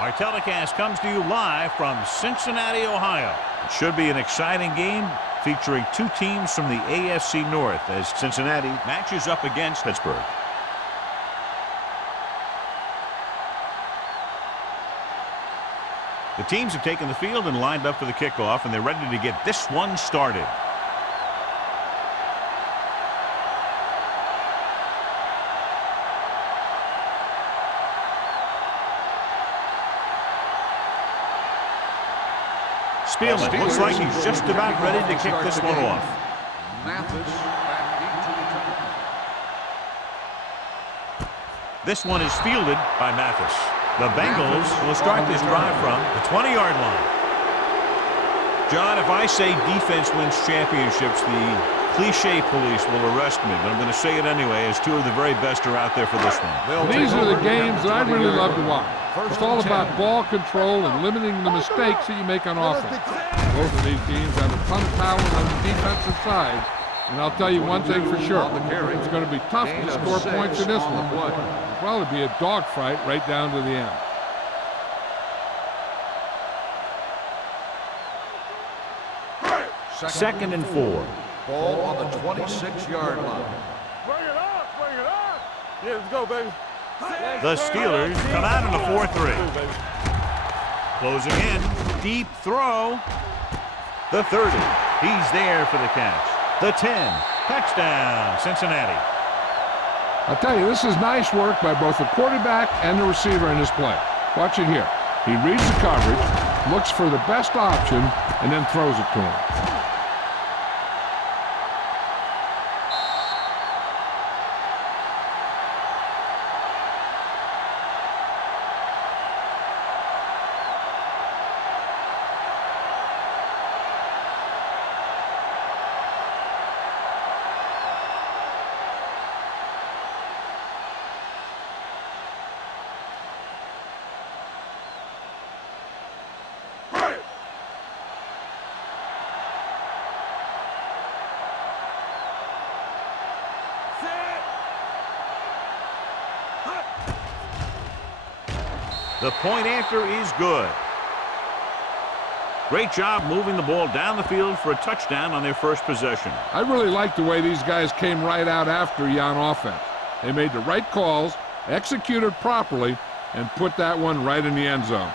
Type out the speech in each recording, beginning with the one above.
Our telecast comes to you live from Cincinnati, Ohio. It should be an exciting game featuring two teams from the AFC North as Cincinnati matches up against Pittsburgh. The teams have taken the field and lined up for the kickoff, and they're ready to get this one started. Spielman looks like he's just about ready to kick this one off. This one is fielded by Mathis. The Bengals will start this drive from the 20-yard line. John, if I say defense wins championships, the cliche police will arrest me, but I'm going to say it anyway, as two of the very best are out there for this one. These are the games that I really love to watch. It's all about ball control and limiting the mistakes that you make on offense. Both of these teams have a ton of talent on the defensive side, and I'll tell you one thing for sure. It's going to be tough to score points in this one. It'll probably be a dogfight right down to the end. Second and 4. Ball on the 26-yard line. Bring it up, bring it up. Yeah, let's go, baby. The Steelers come out in a 4-3. Closing in, deep throw. The 30, he's there for the catch. The 10, touchdown, Cincinnati. I'll tell you, this is nice work by both the quarterback and the receiver in this play. Watch it here. He reads the coverage, looks for the best option, and then throws it to him. The point after is good. Great job moving the ball down the field for a touchdown on their first possession. I really like the way these guys came right out after you on offense. They made the right calls, executed properly, and put that one right in the end zone.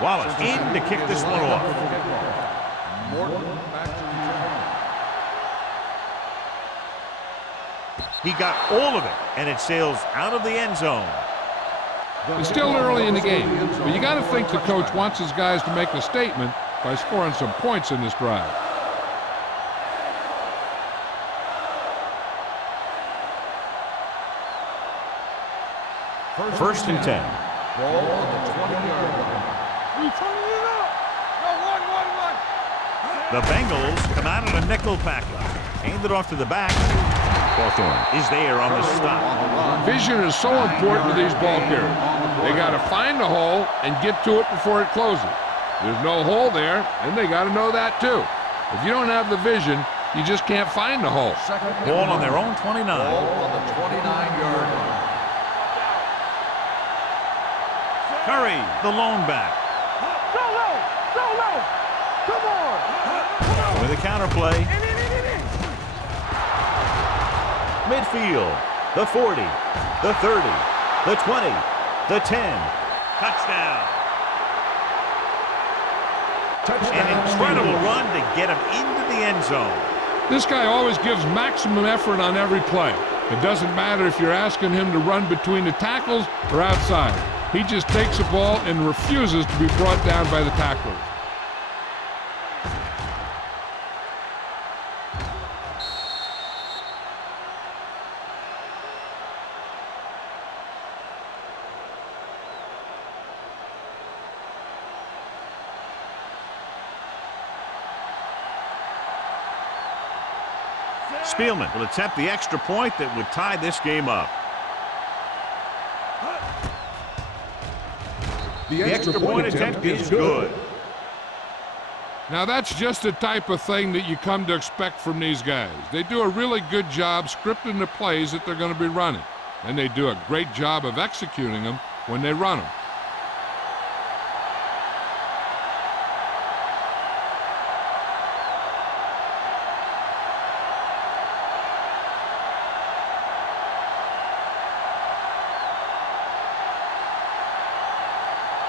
Wallace in to kick this one off. He got all of it, and it sails out of the end zone. It's still early in the game, but you got to think the coach wants his guys to make a statement by scoring some points in this drive. First and 10. Ball on the 20-yard line. The Bengals come out in a nickel package. Hand it off to the back. Hawthorne is there on the stop. Vision is so important to these ball carriers. They got to find the hole and get to it before it closes. There's no hole there, and they got to know that too. If you don't have the vision, you just can't find the hole. Ball on their own 29. Ball on the 29-yard line. Curry, the lone back. So low, so low. Come on. With a counter play. Midfield, the 40, the 30, the 20, the 10. Touchdown. An incredible run to get him into the end zone. This guy always gives maximum effort on every play. It doesn't matter if you're asking him to run between the tackles or outside. He just takes the ball and refuses to be brought down by the tacklers. Spielman will attempt the extra point that would tie this game up. The extra point attempt is good. Now that's just the type of thing that you come to expect from these guys. They do a really good job scripting the plays that they're going to be running. And they do a great job of executing them when they run them.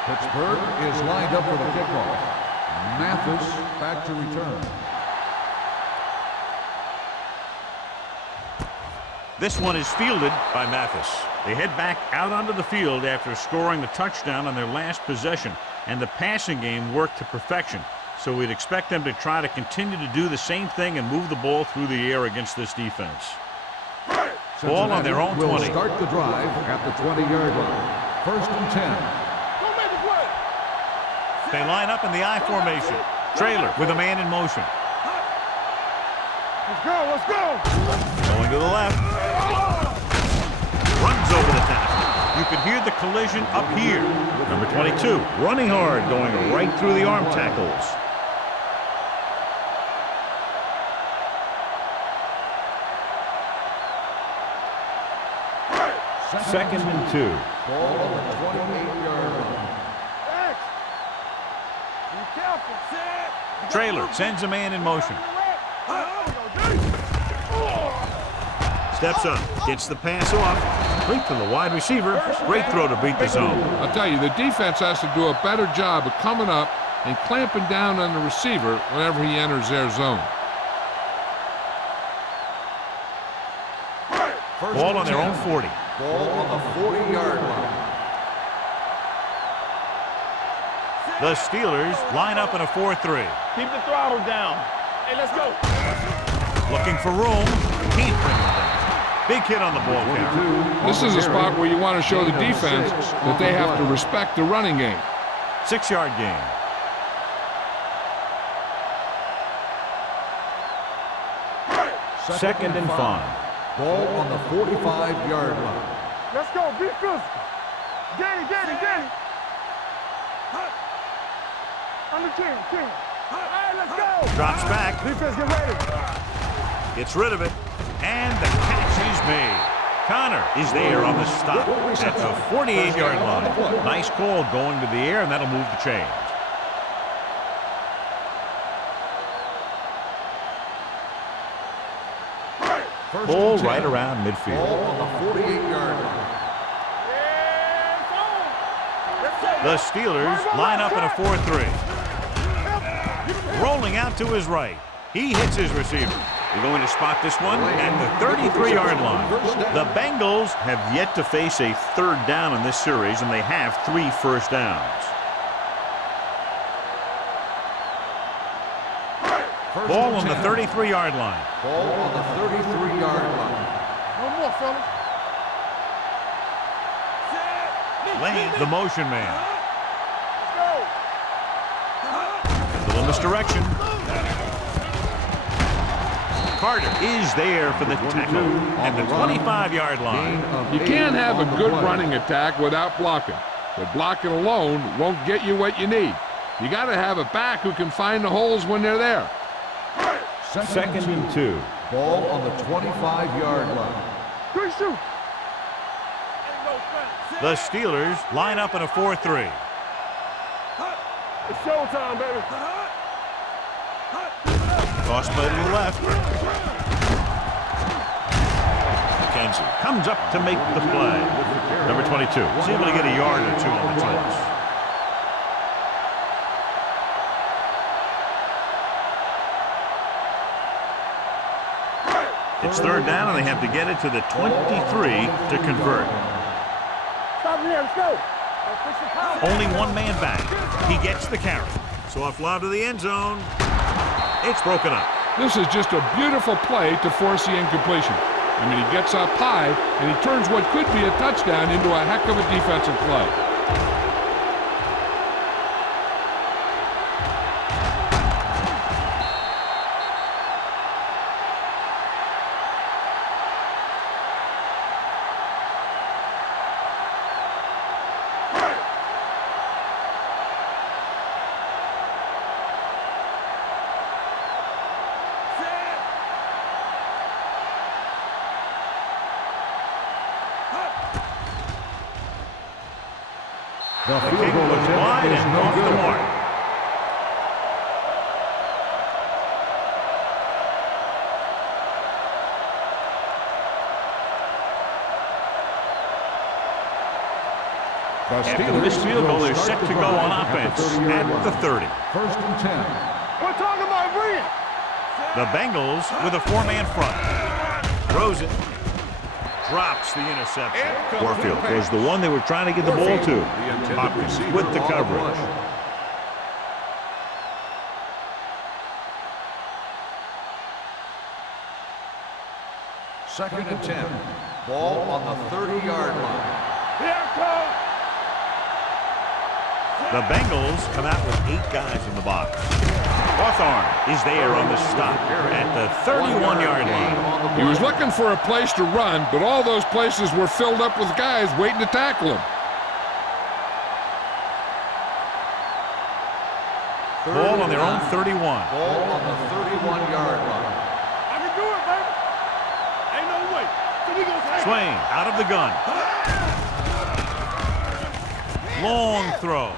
Pittsburgh is lined up for the kickoff. Mathis back to return. This one is fielded by Mathis. They head back out onto the field after scoring the touchdown on their last possession, and the passing game worked to perfection. So we'd expect them to try to continue to do the same thing and move the ball through the air against this defense. Ball on their own 20. Will start the drive at the 20-yard line. First and 10. They line up in the I formation. Trailer with a man in motion. Let's go, let's go. Going to the left. Runs over the tackle. You could hear the collision up here. Number 22, running hard, going right through the arm tackles. Second and 2. Ball on the 28-yard line. Trailer sends a man in motion. Steps up, gets the pass off. Great to the wide receiver. Great throw to beat the zone. I'll tell you, the defense has to do a better job of coming up and clamping down on the receiver whenever he enters their zone. Ball on their own 40. Ball on the 40-yard line. The Steelers line up in a 4-3. Keep the throttle down. Hey, let's go. Looking for room. Can't bring it down. Big hit on the ball carrier. This is a spot where you want to show the defense that they have to respect the running game. 6-yard gain. Second and 5. Ball on the 45-yard line. Let's go. Be physical. Get it. On the 10. Hey, let's go. Drops back. Defense, get ready. Gets rid of it. And the catch is made. Connor is there on the stop at the 48-yard line. Nice call going to the air, and that'll move the chains. Ball right around midfield. Ball on the 48-yard line. The Steelers line up in a 4-3. Rolling out to his right. He hits his receiver. They're going to spot this one at the 33-yard line. The Bengals have yet to face a third down in this series, and they have 3 first downs. Ball on the 33-yard line. Ball on the 33-yard line. No more, fellas. Lane, the motion man. Let's go. Little misdirection. Carter is there for the tackle at the 25-yard line. You can't have a good running attack without blocking, but blocking alone won't get you what you need. You got to have a back who can find the holes when they're there. Second and 2. Ball on the 25-yard line. Good shoot. The Steelers line up in a 4-3. It's showtime, baby. Toss play to the left. McKenzie comes up to make the play. Number 22 is able to get a yard or 2 on the toss. It's third down, and they have to get it to the 23 to convert. Stop here, let's go. Only one man back. He gets the carry. Soft lob to the end zone. It's broken up. This is just a beautiful play to force the incompletion. I mean, he gets up high, and he turns what could be a touchdown into a heck of a defensive play. The The field kick goal was attempt wide is and no off the good. mark. After the missed field goal, they're set to go on offense at the 30. First and 10. We're talking about brilliant. The Bengals with a four-man front. Throws it. Drops the interception. Warfield was the one they were trying to get the ball to. Hopkins with the coverage. Second and 10. Ball on the 30-yard line. Here it comes. The Bengals come out with 8 guys in the box. Hawthorne is there on the stop at the 31-yard line. He was looking for a place to run, but all those places were filled up with guys waiting to tackle him. Ball on their own 31. Ball on the 31-yard line. I can do it, baby. Ain't no way. So we gonna take it. Swain out of the gun. Long throw.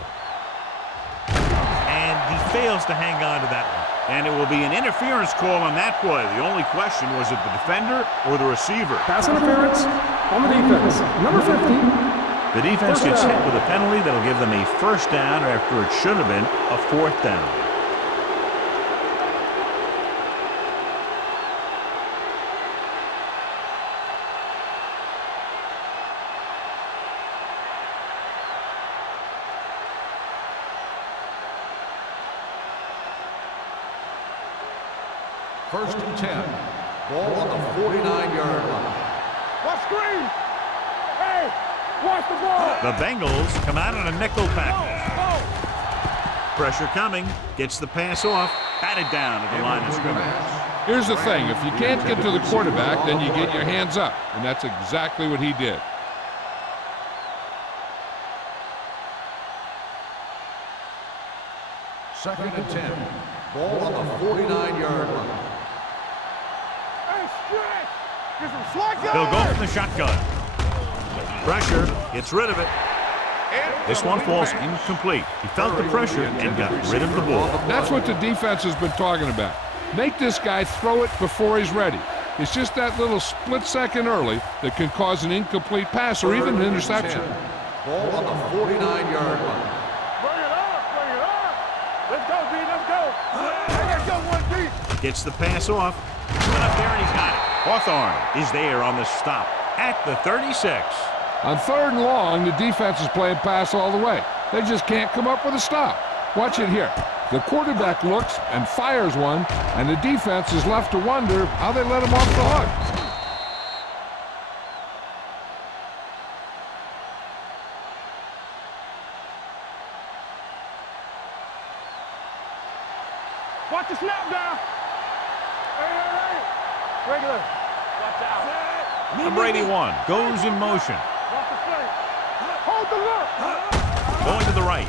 And he fails to hang on to that one. And it will be an interference call on that play. The only question was it the defender or the receiver? Pass interference on the defense. Number 15. The defense gets hit with a penalty that'll give them a first down after it should have been a fourth down. First and 10. Ball on the 49-yard line. Watch screen. Hey, watch the ball. The Bengals come out on a nickel package. Pressure coming. Gets the pass off. Batted down at the line of scrimmage. Here's the thing, if you can't get to the quarterback, then you get your hands up, and that's exactly what he did. Second and 10. Ball on the 49-yard line. Hey, stretch. Get some slack They'll go from the shotgun. Pressure. Gets rid of it. This one falls incomplete. He felt the pressure and got rid of the ball. That's what the defense has been talking about. Make this guy throw it before he's ready. It's just that little split second early that can cause an incomplete pass or even an interception. Ball on the 49-yard line. Bring it up, bring it up. Let's go, B, let's go. Let's go, one deep. Gets the pass off. Went up there and he's got it. Hawthorne is there on the stop at the 36. On 3rd and long, the defense is playing pass all the way. They just can't come up with a stop. Watch it here. The quarterback looks and fires one, and the defense is left to wonder how they let him off the hook. Watch the snap down. Hey. Regular. Watch out. Number 81 goes in motion. Watch the play. Hold the look. Going to the right.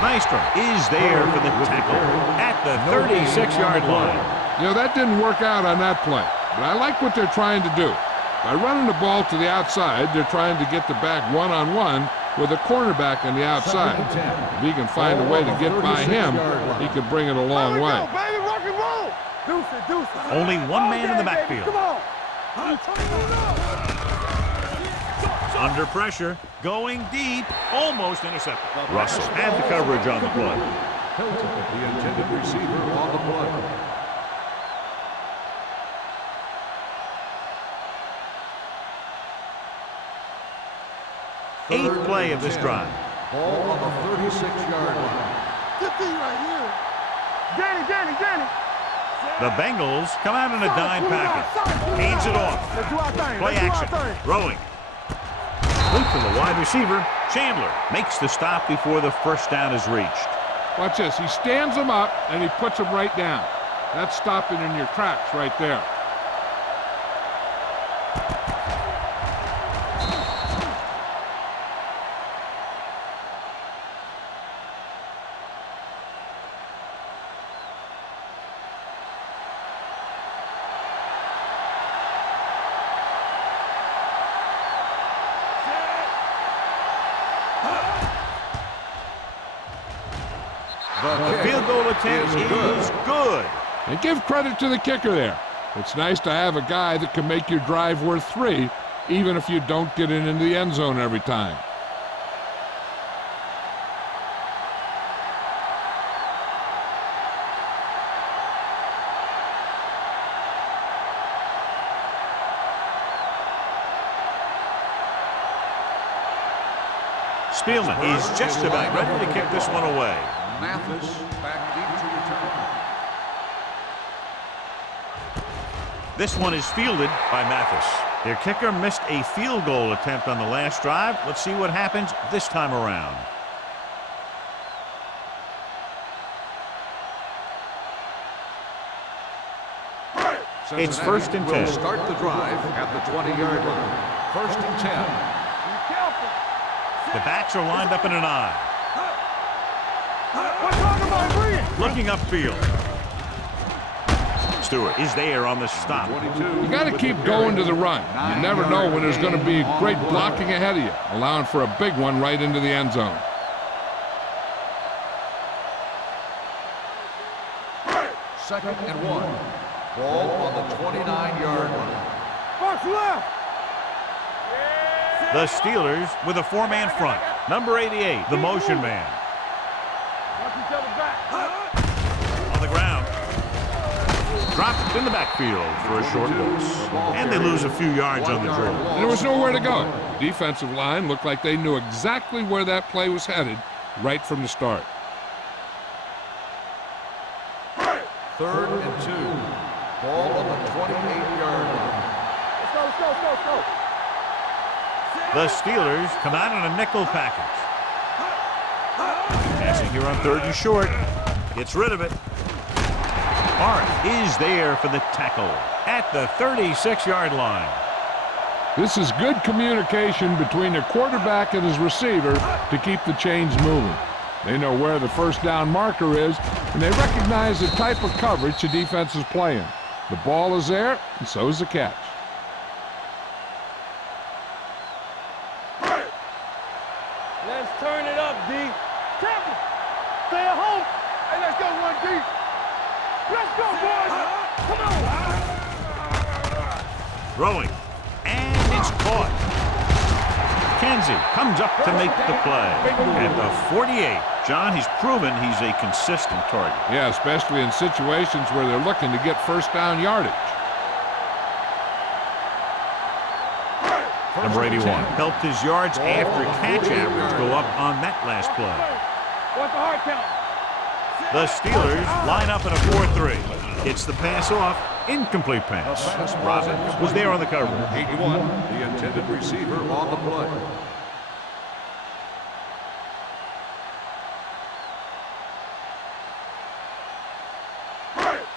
Nystrom is there for the tackle at the 36-yard line. You know, that didn't work out on that play, but I like what they're trying to do. By running the ball to the outside, they're trying to get the back one-on-one with a cornerback on the outside. If he can find a way to get by him, he could bring it a long way. Go, baby, rock and roll. Deuce it, deuce it. Only one man in the backfield. Come on. Turn it up. Under pressure, going deep, almost intercepted. Russell had the coverage on the play. Hilton, the intended receiver on the play. Eighth play of this drive. Ball on the 36-yard line. Get these right here. Danny. The Bengals come out in a dime package. Hands it off. Let's do our thing. Play action. Throwing. Complete to the wide receiver. Chandler makes the stop before the first down is reached. Watch this. He stands him up, and he puts him right down. That's stopping in your tracks right there. The field goal attempt is good. And give credit to the kicker there. It's nice to have a guy that can make your drive worth 3, even if you don't get it into the end zone every time. Spielman is just about ready to kick this one away. Mathis back deep to return. This one is fielded by Mathis. Their kicker missed a field goal attempt on the last drive. Let's see what happens this time around. It's first and 10. Will start the drive at the 20-yard line. First and 10. The backs are lined up in an I. We're talking about green. Looking upfield. Stewart is there on the stop. You got to keep going to the run. You never know when there's going to be great blocking ahead of you, allowing for a big one right into the end zone. Second and 1. Ball on the 29-yard line. Box left. The Steelers with a 4-man front. Number 88, the motion man. Watch each other back. On the ground. Dropped in the backfield for a short loss. And they lose a few yards on the draw. And there was nowhere to go. The defensive line looked like they knew exactly where that play was headed right from the start. Third and 2. Ball on the 28-yard line. Let's go, let's go, let's go, let's go. The Steelers come out in a nickel package. Passing here on 3rd and short. Gets rid of it. Hart is there for the tackle at the 36-yard line. This is good communication between the quarterback and his receiver to keep the chains moving. They know where the first down marker is, and they recognize the type of coverage the defense is playing. The ball is there, and so is the catch. Let's turn it up, D. Captain, stay at home. Hey, let's go, 1D. Let's go, boys. Come on. Throwing. And it's caught. Kenzie comes up to make the play. At the 48. John, he's proven he's a consistent target. Yeah, especially in situations where they're looking to get first down yardage. Number 81 helped his yards after catch average go up on that last play. What's the hard count? The Steelers line up in a 4-3. It's the pass off. Incomplete pass. Robbins was there on the cover. 81, the intended receiver on the play.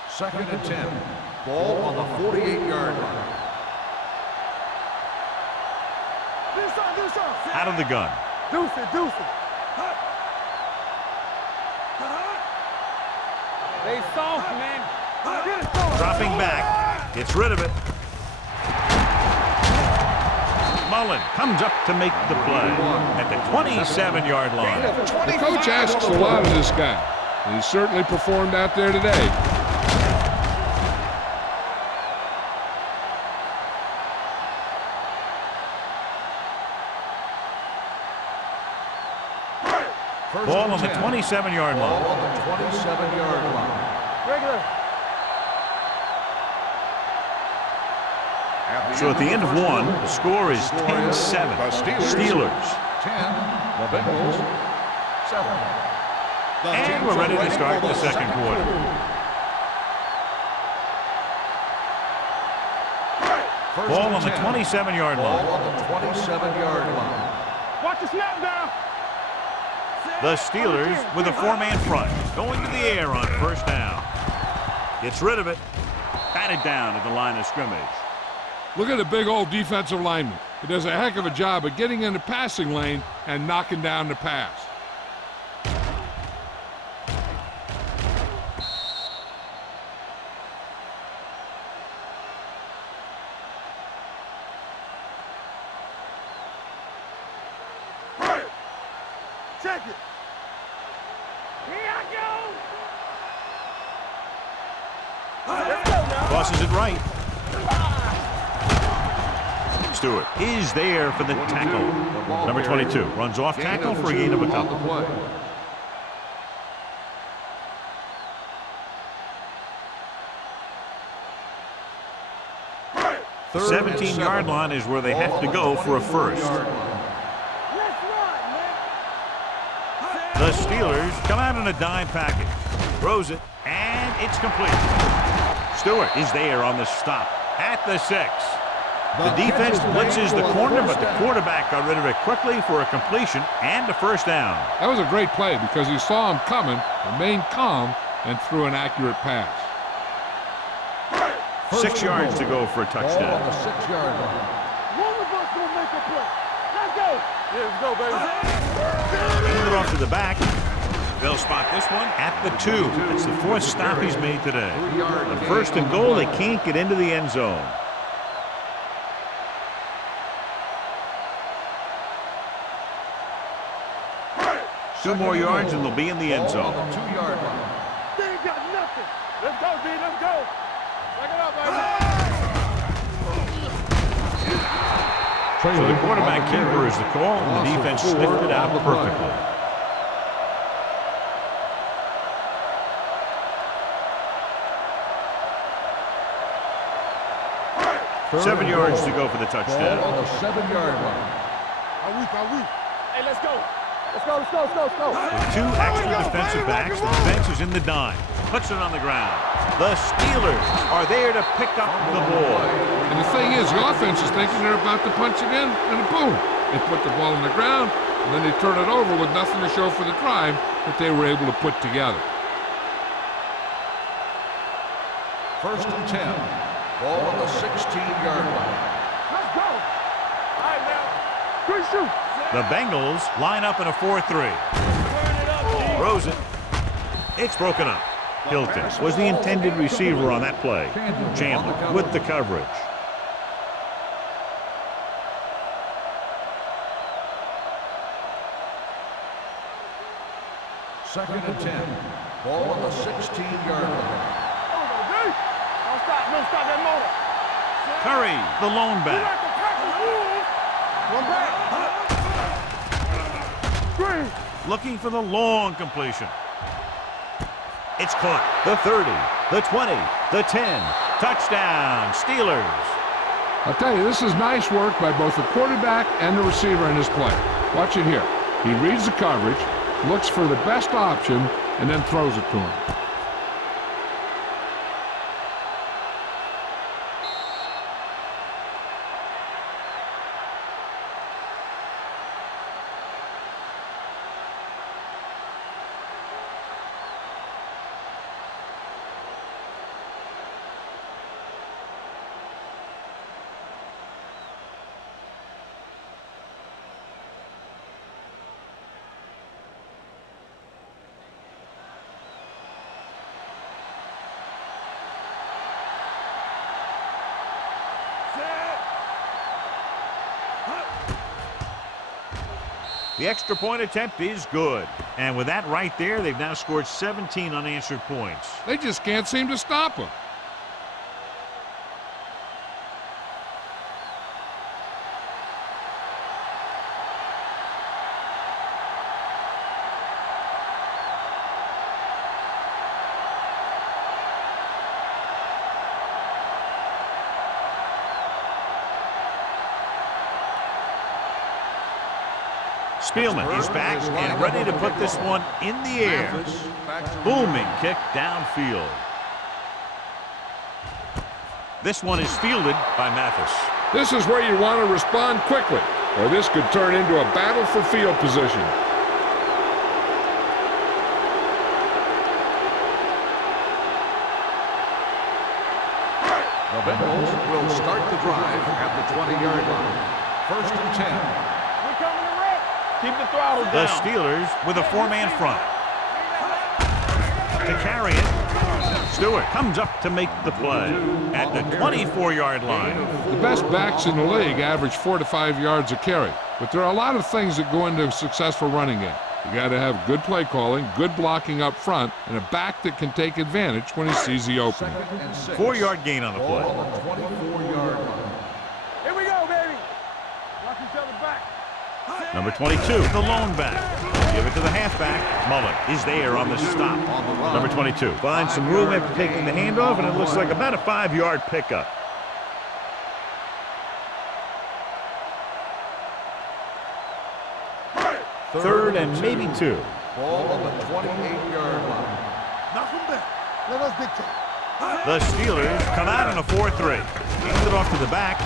Second and 10. Ball on the 48-yard line. Out of the gun. Deuce it, deuce it. They soft, man. Get it going. Dropping back. Gets rid of it. Mullen comes up to make the play at the 27-yard line. The coach asks a lot of this guy, and he certainly performed out there today. Ball on the 27-yard line. Ball on the 27-yard line. Regular. So at the end of one, the score is 10-7. Steelers. 10. The Bengals. 7. And we're ready to start the second quarter. Ball on the 27-yard line. Ball on the 27-yard line. Watch the snap down. The Steelers with a 4-man front. Going to the air on first down. Gets rid of it. Batted down at the line of scrimmage. Look at the big old defensive lineman. He does a heck of a job of getting in the passing lane and knocking down the pass. Check it. Here I go. passes it right. Stewart is there for the tackle. Number 22 runs off tackle for a gain of a couple. 17-yard line is where they have to go for a first. The Steelers come out in a dime package. Throws it, and it's complete. Stewart is there on the stop at the 6. The defense blitzes the corner, but the quarterback got rid of it quickly for a completion and a first down. That was a great play because he saw him coming, remained calm, and threw an accurate pass. 6 yards to go for a touchdown. On the 6-yard line. One of us will make a play. Let's go. Yeah, let's go, baby. Hand it off to the back. They'll spot this one at the 2. It's the 4th stop he's made today. The first and goal, they can't get into the end zone. Two more yards and they'll be in the end zone. On the 2-yard line. They ain't got nothing. Let's go, D. Let's go. Back it up, baby. So the quarterback keeper is the call, and the defense sniffed it out perfectly. Third 7 and yards goal. to go for the touchdown. Ball on the 7-yard line. Are we? Hey, let's go. Let's go, let's go, let's go, let's go. With 2 extra defensive backs, the defense is in the dime. Puts it on the ground. The Steelers are there to pick up the ball. And the thing is, the offense is thinking they're about to punch it in, and boom, they put the ball on the ground, and then they turn it over with nothing to show for the drive that they were able to put together. First and 10. Ball on the 16-yard line. Let's go. All right, now. Good shoot. The Bengals line up in a 4-3. Turn it up, D. Throws it. It's broken up. Hilton was the intended receiver on that play. Chandler with the coverage. Second and 10. Ball on the 16-yard line. Don't stop that motor. Curry, the lone You back. like the Packers rules. One back. Green. Looking for the long completion. It's caught. The 30, the 20, the 10. Touchdown, Steelers. I'll tell you, this is nice work by both the quarterback and the receiver in this play. Watch it here. He reads the coverage, looks for the best option, and then throws it to him. The extra point attempt is good. And with that right there, they've now scored 17 unanswered points. They just can't seem to stop him. Spielman is back and ready to put this one in the air. Booming kick downfield. This one is fielded by Mathis. This is where you want to respond quickly, or this could turn into a battle for field position. The Bengals will start the drive at the 20-yard line. First and 10. We coming to wreck. Keep the throttle down. The Steelers with a 4-man front. To carry it, Stewart comes up to make the play at the 24-yard line. The best backs in the league average 4 to 5 yards a carry, but there are a lot of things that go into a successful running game. You got to have good play calling, good blocking up front, and a back that can take advantage when he sees the opening. 4-yard gain on the play. Ball on the 24-yard line. Here we go, baby. Watch each other back. Number 22, the lone back. Give it to the halfback. Mullen is there on the stop. Number 22 finds some room after taking the handoff, and it looks like about a 5-yard pickup. Third and maybe 2. Ball on the 28-yard line. Now from there. Let us dictate. The Steelers come out in a 4-3. Hands it off to the back.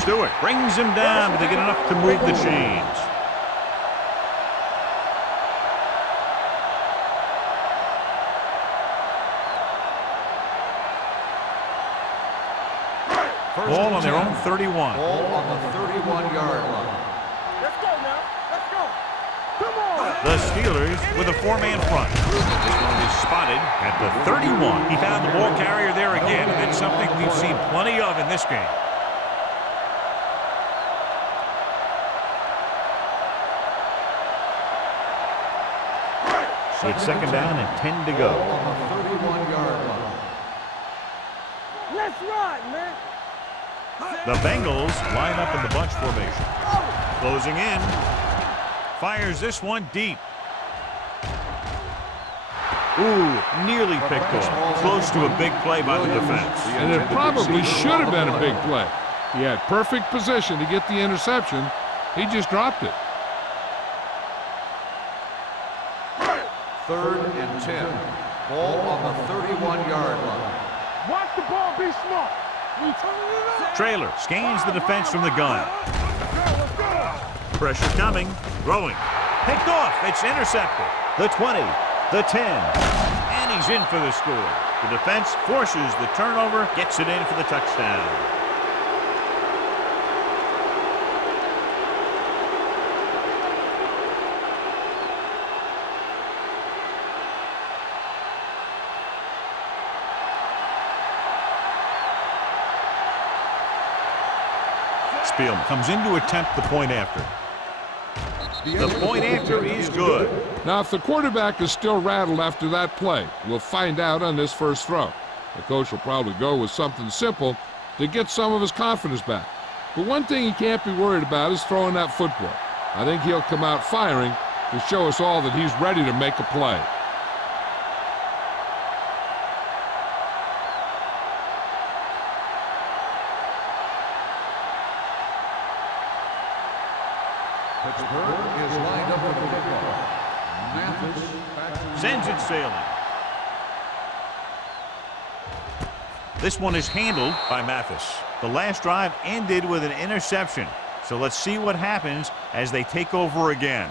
Stewart brings him down, but they get enough to move the chains. Ball on their own 31. Ball on the 31-yard line. Let's go now. Let's go. Come on. The Steelers with a 4-man front. This one is spotted at the 31. He found the ball carrier there again, and it's something we've seen plenty of in this game. It's second down and 10 to go. On the 31-yard line. Let's ride, man. The Bengals line up in the bunch formation. Closing in. Fires this one deep. Ooh, nearly picked off. Close to a big play by the defense. And it probably should have been a big play. He had perfect position to get the interception. He just dropped it. Third and 10. Ball on the 31-yard line. Watch the ball. Be smart. We turning it up. Trailer scans the defense from the gun. Let's go. Pressure coming. Throwing. Picked off. It's intercepted. The 20. The 10. And he's in for the score. The defense forces the turnover. Gets it in for the touchdown. Spielman comes in to attempt the point after. The point after is good. Now, if the quarterback is still rattled after that play, we'll find out on this first throw. The coach will probably go with something simple to get some of his confidence back. But one thing he can't be worried about is throwing that football. I think he'll come out firing to show us all that he's ready to make a play. Pittsburgh is lined up with the kickoff. Mathis Sends it sailing. This one is handled by Mathis. The last drive ended with an interception. So let's see what happens as they take over again.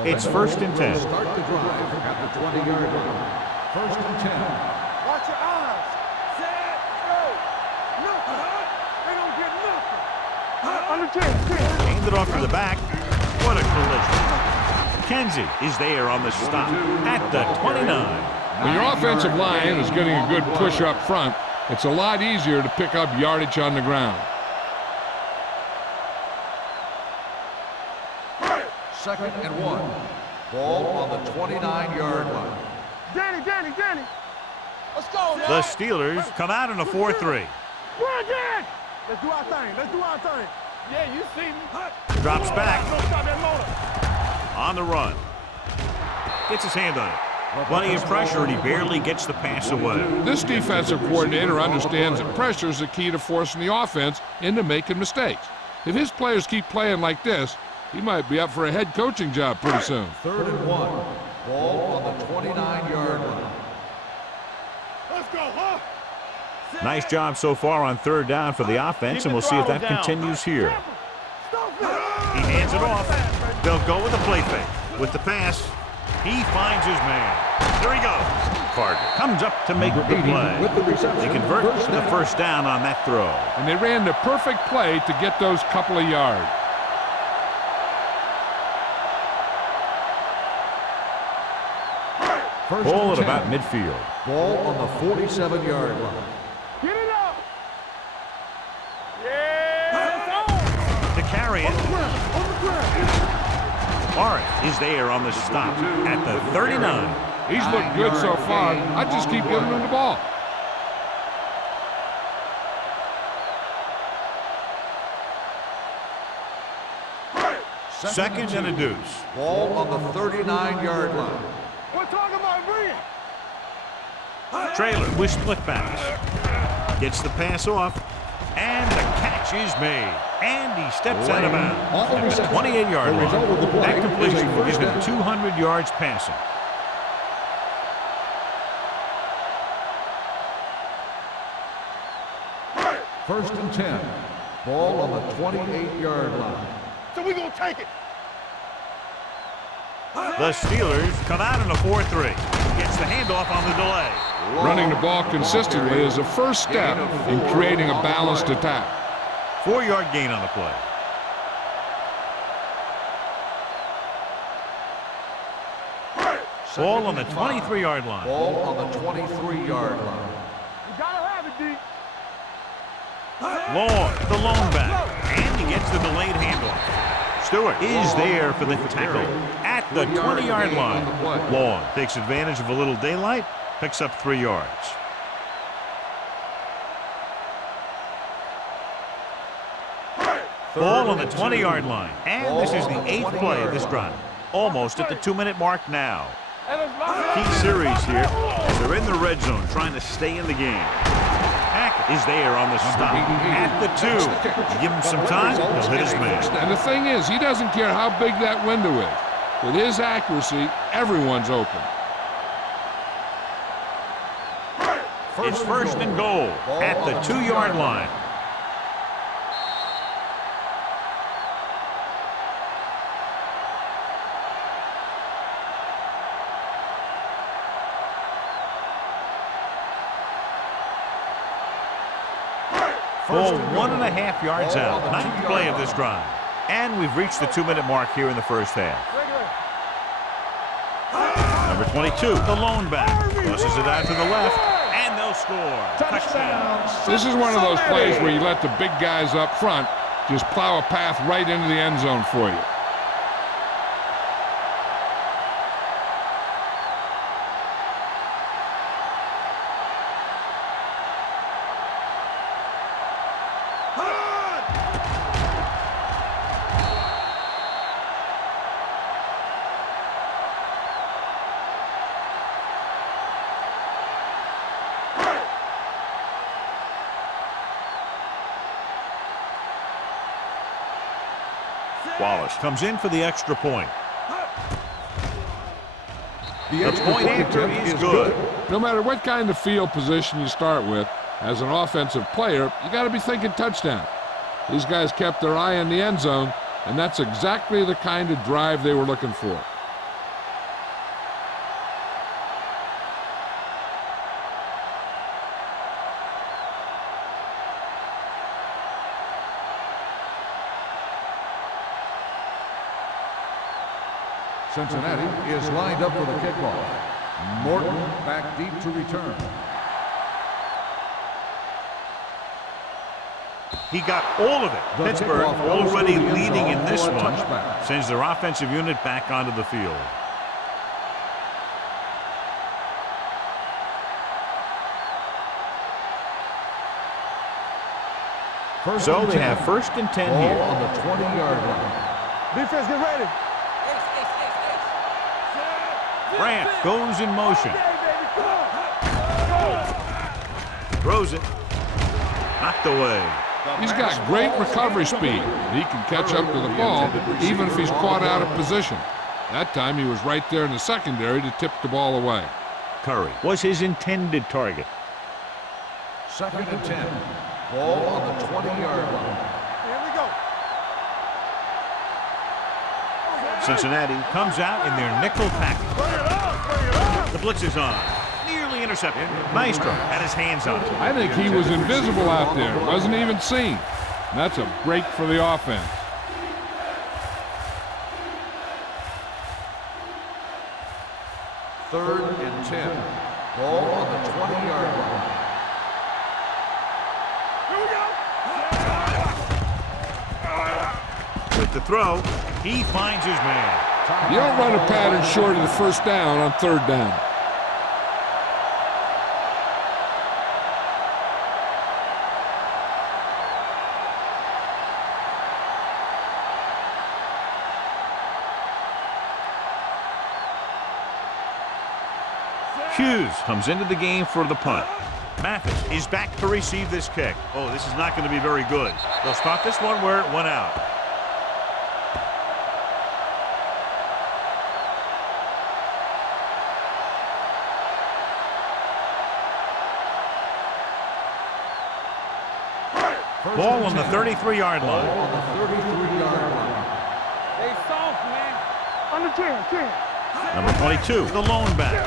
It's first and 10. Start the drive at the 20-yard line. First and 10. Watch your eyes. Set. Go. Nothing. They don't get nothing. Under 10. Aimed it off to the back. What a collision. Kenzie is there on the stop at the 29. When your offensive line is getting a good push up front, it's a lot easier to pick up yardage on the ground. Second and 1. Ball on the 29-yard line. Danny. Let's go, man. The Steelers come out in a 4-3. Run, Dan. Let's do our thing. Yeah, you see me. Drops back Don't stop that motor. on the run. Gets his hand on it. Plenty of pressure, and he barely gets the pass away. This defensive coordinator understands that pressure is the key to forcing the offense into making mistakes. If his players keep playing like this, he might be up for a head coaching job pretty soon. Third and 1. Ball on the 29-yard line. Let's go, huh? Nice job so far on third down for the offense, and we'll see if that continues here. He hands it off. They'll go with a play fake. With the pass, he finds his man. There he goes. Carter comes up to make the play. They convert the first down on that throw. And they ran the perfect play to get those couple of yards. Ball at about midfield. Ball on the 47-yard line. Get it up. Morris is there on the stop at the 39. He's looked good so far. I just keep giving him the ball. Second and a deuce. Ball on the 39-yard line. We're talking about me. Trailer with split backs. Gets the pass off. And the catch is made. And he steps out of bounds at the 28-yard line. That completion will give him 200 yards passing. First and 10. Ball on the 28-yard line. So we're going to take it. The Steelers come out in a 4-3. Gets the handoff on the delay. Running the ball consistently is the first step in creating a balanced attack. 4-yard gain on the play. Ball on the 23-yard line. Ball on the 23-yard line. You got to have it, D. Long, the lone back. And he gets the delayed handoff. Stewart is there for the tackle at the 20-yard line. Long takes advantage of a little daylight, picks up 3 yards. Ball on the 20-yard line. And this is the 8th play of this drive. Almost at the 2-minute mark now. Key series here as they're in the red zone trying to stay in the game. Hackett is there on the stop at the 2. Give him some time, he'll hit his man. And the thing is, he doesn't care how big that window is. With his accuracy, everyone's open. It's first and goal at the 2-yard line. Ball 1.5 yards out. 9th play of this drive. And we've reached the 2-minute mark here in the first half. Number 22, the lone back. Tosses it out to the left, and they'll score. Touchdown. This is one of those plays where you let the big guys up front just plow a path right into the end zone for you. Wallace comes in for the extra point. The point after is good. No matter what kind of field position you start with, as an offensive player, you got to be thinking touchdown. These guys kept their eye on the end zone, and that's exactly the kind of drive they were looking for. Cincinnati is lined up for the kickoff. Morton back deep to return. He got all of it. Pittsburgh already leading in this one. Sends their offensive unit back onto the field. So they have first and 10 here. On the 20-yard line. Defense, get ready. Grant goes in motion. Throws it. Knocked away. He's got great recovery speed. He can catch up to the ball even if he's caught out of position. That time he was right there in the secondary to tip the ball away. Curry was his intended target. Second and 10. Ball on the 20-yard line. Here we go. Cincinnati comes out in their nickel package. The blitz is on. Nearly intercepted. Maestro had his hands on it. I think he was invisible out there. Wasn't even seen. And that's a break for the offense. Third and 10. Ball on the 20-yard line. With the throw, he finds his man. You don't run a pattern short of the first down on third down. Hughes comes into the game for the punt. Mathis is back to receive this kick. Oh, this is not going to be very good. They'll spot this one where it went out. Ball on the 33-yard line. On the 33-yard line. They soft, man. On the 10. Number 22, the lone back.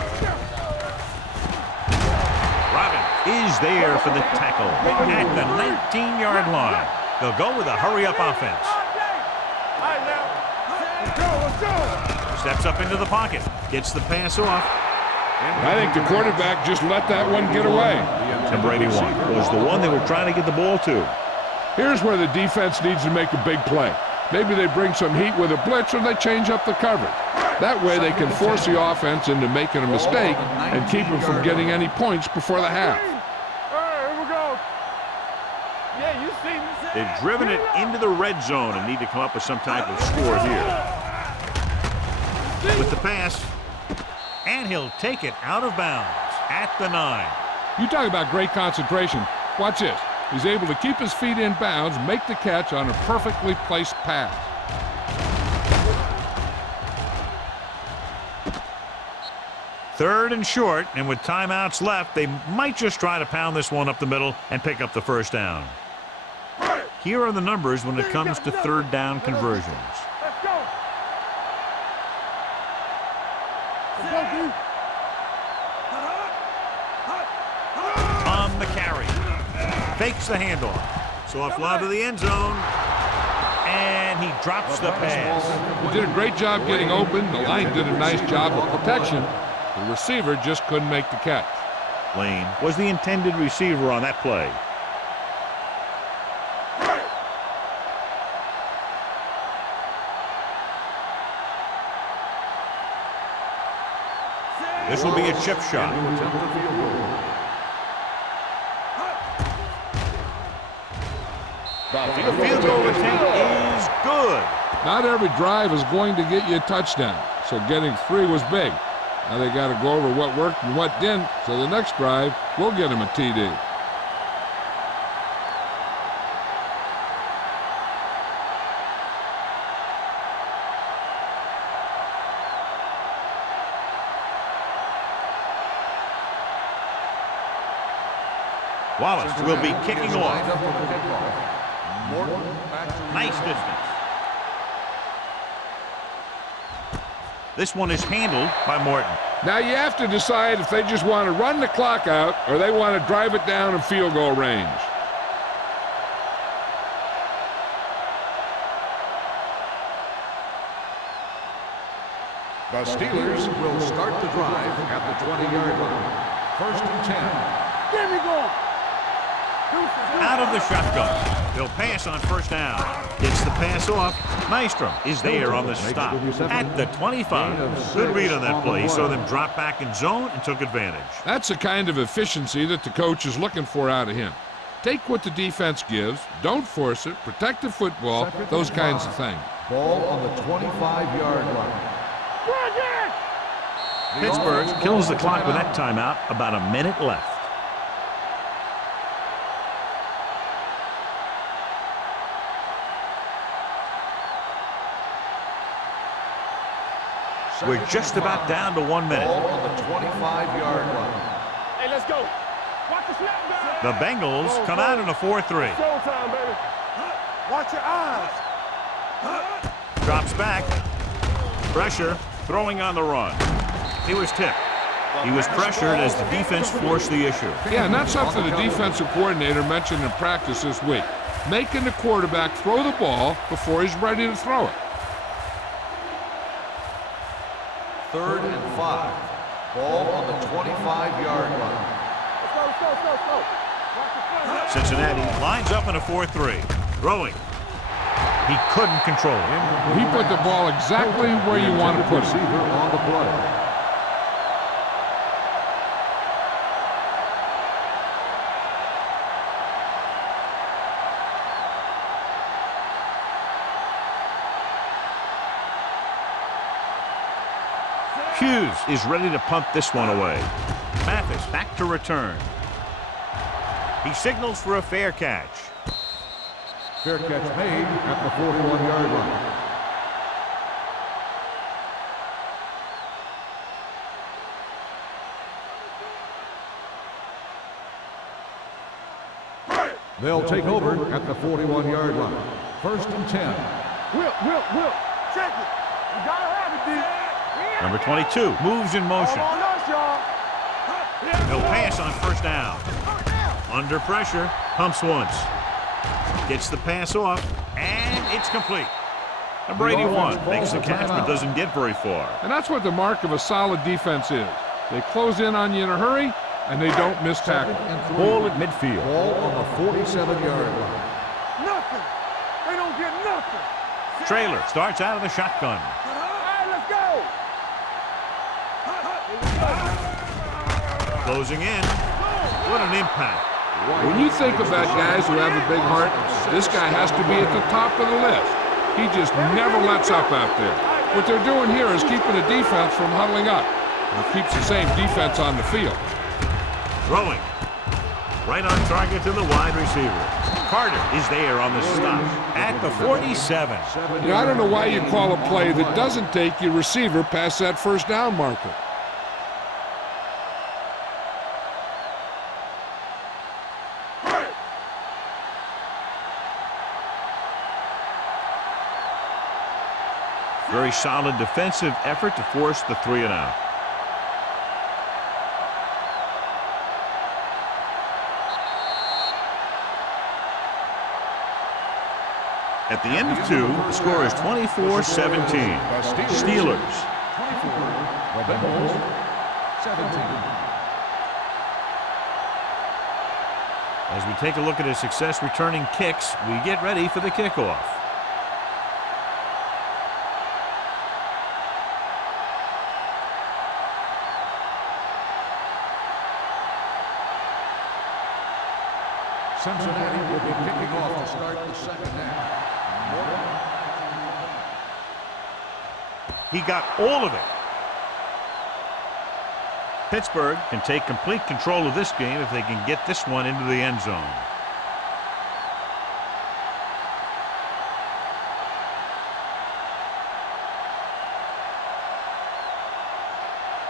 Robin is there for the tackle at the 19-yard line. They'll go with a hurry-up offense. All right, now. Let's go. Steps up into the pocket. Gets the pass off. I think the quarterback just let that one get away. Number 81 was the one they were trying to get the ball to. Here's where the defense needs to make a big play. Maybe they bring some heat with a blitz or they change up the coverage. That way they can force the offense into making a mistake and keep them from getting any points before the half. All right, here we go. Yeah, you see me. They've driven it into the red zone and need to come up with some type of score here. With the pass, and he'll take it out of bounds at the 9. You talk about great concentration. Watch this. He's able to keep his feet in bounds, make the catch on a perfectly placed pass. Third and short, and with timeouts left, they might just try to pound this one up the middle and pick up the first down. Here are the numbers when it comes to third down conversions. Let's go. Let's go, D. On the carry. Fakes the handoff. So a fly to the end zone. And he drops the pass. He did a great job getting open. The line did a nice job of protection. The receiver just couldn't make the catch. Lane was the intended receiver on that play. This will be a chip shot. The field goal attempt is good. Not every drive is going to get you a touchdown, so getting 3 was big. Now they got to go over what worked and what didn't, so the next drive will get him a TD. Wallace will be kicking off. Morton back to Nice distance. This one is handled by Morton. Now you have to decide if they just want to run the clock out or they want to drive it down in field goal range. The Steelers will start the drive at the 20-yard line. First and 10. Get me going. Out of the shotgun. They'll pass on first down. Gets the pass off. Maestrom is there on the stop at the 25. Good read on that play. He saw them drop back in zone and took advantage. That's the kind of efficiency that the coach is looking for out of him. Take what the defense gives, don't force it, protect the football, those kinds of things. Ball on the 25-yard line. Pittsburgh kills the clock with that timeout. About a minute left. We're just about down to 1 minute. Ball on the 25-yard line. Hey, let's go. Watch the snap, The Bengals come out in a 4-3. Showtime, baby. Watch your eyes. Drops back. Pressure. Throwing on the run. He was tipped. He was pressured as the defense forced the issue. Yeah, and that's something the defensive coordinator mentioned in practice this week. Making the quarterback throw the ball before he's ready to throw it. Third and 5. Ball on the 25-yard line. Let's go. Watch the front. Cincinnati lines up in a 4-3. Throwing. He couldn't control it. He put the ball exactly where you want to put it. Receiver on the play. Hughes is ready to punt this one away. Mathis back to return. He signals for a fair catch. Fair catch made at the 41-yard line. They'll take over at the 41-yard line. 1st and 10. Will. Check it. You gotta have it, D. Number 22 moves in motion. All on us, y'all. He'll pass on 1st down. Under pressure, pumps once. Gets the pass off, and it's complete. Number 81 makes the catch but doesn't get very far. And that's what the mark of a solid defense is. They close in on you in a hurry, and they don't miss tackle. Ball at midfield. Ball on the 47-yard line. Nothing. They don't get nothing. Trailer starts out of the shotgun. All right, let's go. Closing in. What an impact. When you think about guys who have a big heart, this guy has to be at the top of the list. He just never lets up out there. What they're doing here is keeping the defense from huddling up. It keeps the same defense on the field. Throwing. Right on target to the wide receiver. Carter is there on the stop at the 47. You know, I don't know why you call a play that doesn't take your receiver past that 1st down marker. Very solid defensive effort to force the 3 and out. At the end of 2, the score is 24-17. Steelers. 24, the Bengals, 17. As we take a look at his success returning kicks, we get ready for the kickoff. Cincinnati will be kicking off to start the 2nd half. He got all of it. Pittsburgh can take complete control of this game if they can get this one into the end zone.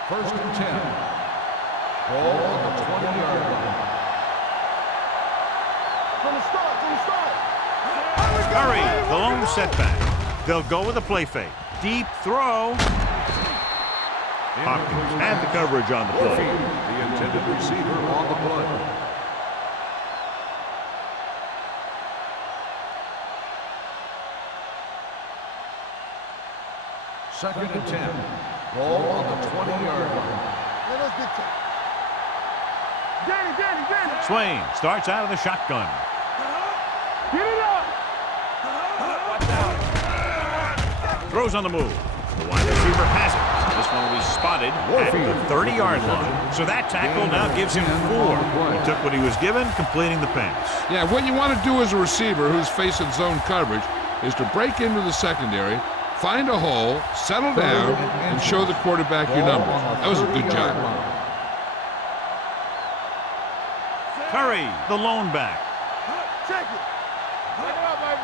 First and 10. Ball on the 20-yard line. From the start. Hurry, the lone setback. They'll go with a play fake. Deep throw. Hopkins had the coverage on the play. The intended receiver on the play. Second and 10. Ball on the 20-yard line. Let us get Danny. Swain starts out of the shotgun. Get it up. Watch out. Throws on the move. The wide receiver has it. This one will be spotted at the 30-yard line. So that tackle now gives him 4. He took what he was given, completing the pass. Yeah, what you want to do as a receiver who's facing zone coverage is to break into the secondary, find a hole, settle down, and show the quarterback your numbers. That was a good job. Curry, the lone back. Check it. Check it out, baby.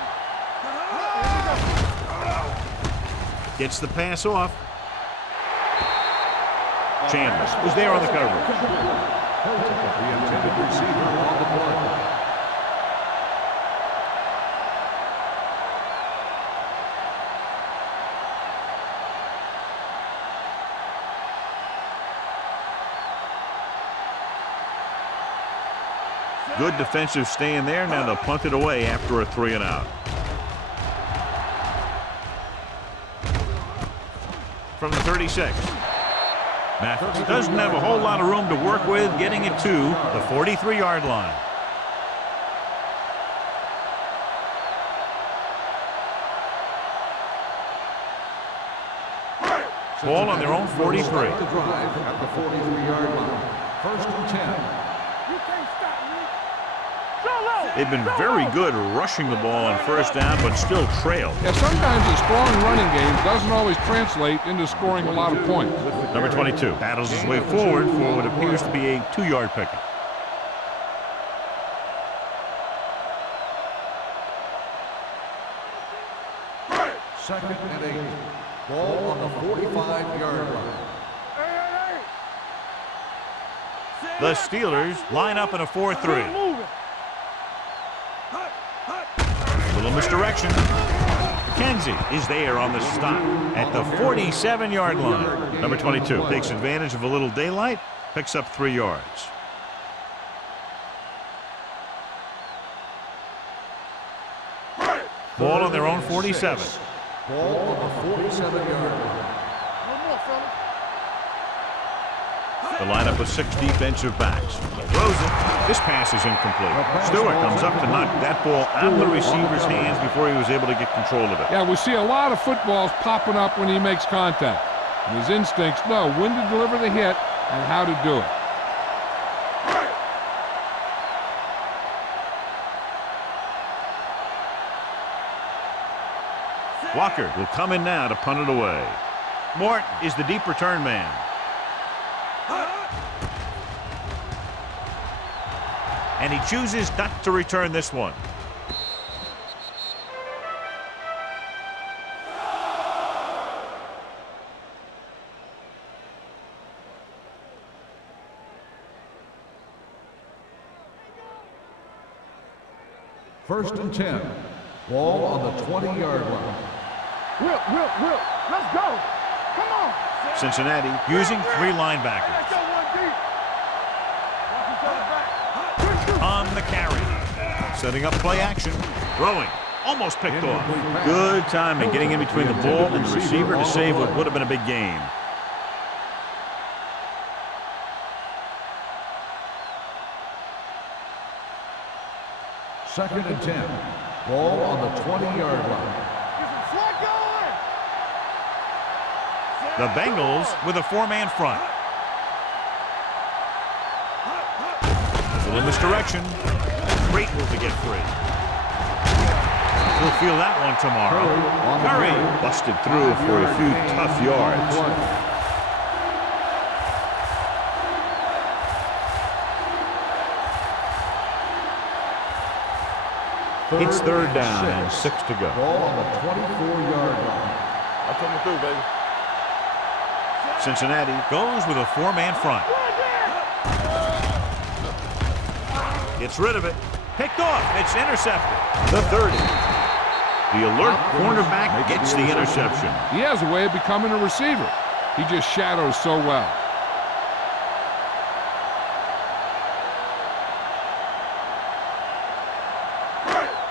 Gets the pass off. Chandler was there on the coverage. The intended receiver on the play. Good defensive stand there. Now they'll punt it away after a 3 and out. From the 36. Mathis doesn't have a whole lot of room to work with, getting it to the 43-yard line. Ball on their own 43. The drive at the 43-yard line. First and 10. You can't stop me. Solo. They've been very good rushing the ball on first down, but still trail. Yeah, sometimes a strong running game doesn't always translate into scoring a lot of points. Number 22 battles his way forward for what appears to be a 2-yard pickup. Second and 8. Ball on the 45-yard line. The Steelers line up in a 4-3. Little misdirection. Kenzie is there on the stop at the 47-yard line. Number 22 takes advantage of a little daylight, picks up 3 yards. Ball on their own 47. Ball on the 47-yard line. The lineup with 6 defensive backs. Throws it. This pass is incomplete. Stewart comes up to knock that ball out of the receiver's hands before he was able to get control of it. Yeah, we see a lot of footballs popping up when he makes contact. And his instincts know when to deliver the hit and how to do it. Walker will come in now to punt it away. Mort is the deep return man. And he chooses not to return this one. First and 10. Ball on the 20-yard line. Whip. Let's go. Come on. Cincinnati using 3 linebackers. Let's go 1 deep. Watch each other back. On the carry. Setting up play action. Throwing. Almost picked off. Good timing getting in between the ball and the receiver to save what would have been a big gain. Second and 10. Ball on the 20-yard line. The Bengals with a 4-man front. A little misdirection. Great move to get free. He'll feel that one tomorrow. Curry busted through for a few tough yards. It's 3rd down and 6 to go. Ball on the 24-yard line. I'm coming through, baby. Cincinnati goes with a 4-man front. Gets rid of it. Picked off. It's intercepted. The 30. The alert cornerback gets the interception. He has a way of becoming a receiver. He just shadows so well.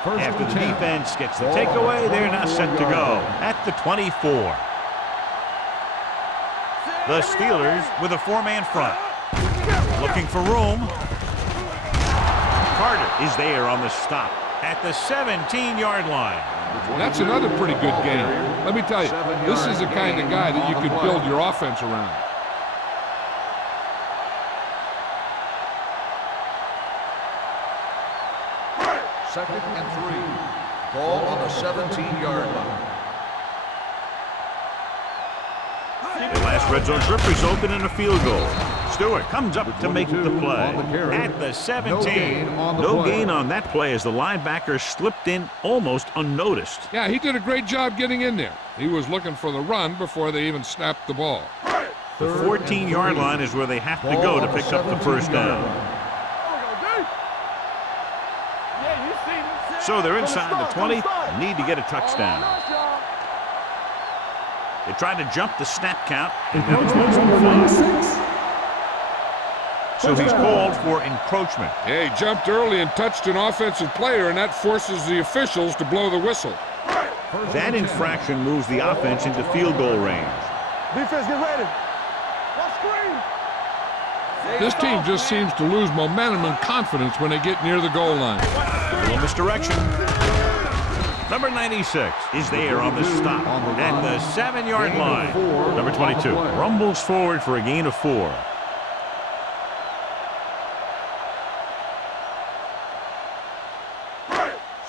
After the defense gets the takeaway, they're now set to go at the 24. The Steelers with a 4-man front. Looking for room. Carter is there on the stop at the 17-yard line. That's another pretty good game. Let me tell you, this is the kind of guy that you could build your offense around. Second and 3. Ball on the 17-yard line. The last red zone trip resulted in a field goal. Stewart comes up to make the play at the 17. No gain on that play as the linebacker slipped in almost unnoticed. Yeah, he did a great job getting in there. He was looking for the run before they even snapped the ball. The 14-yard line is where they have to go to pick up the first down. So they're inside the 20, need to get a touchdown. They tried to jump the snap count, and now it's number 5. So he's called for encroachment. Yeah, he jumped early and touched an offensive player, and that forces the officials to blow the whistle. That infraction moves the offense into field goal range. Defense, get ready. This team just seems to lose momentum and confidence when they get near the goal line. A little misdirection. Number 96 is there on the stop at the 7-yard line. Number 22 rumbles forward for a gain of 4.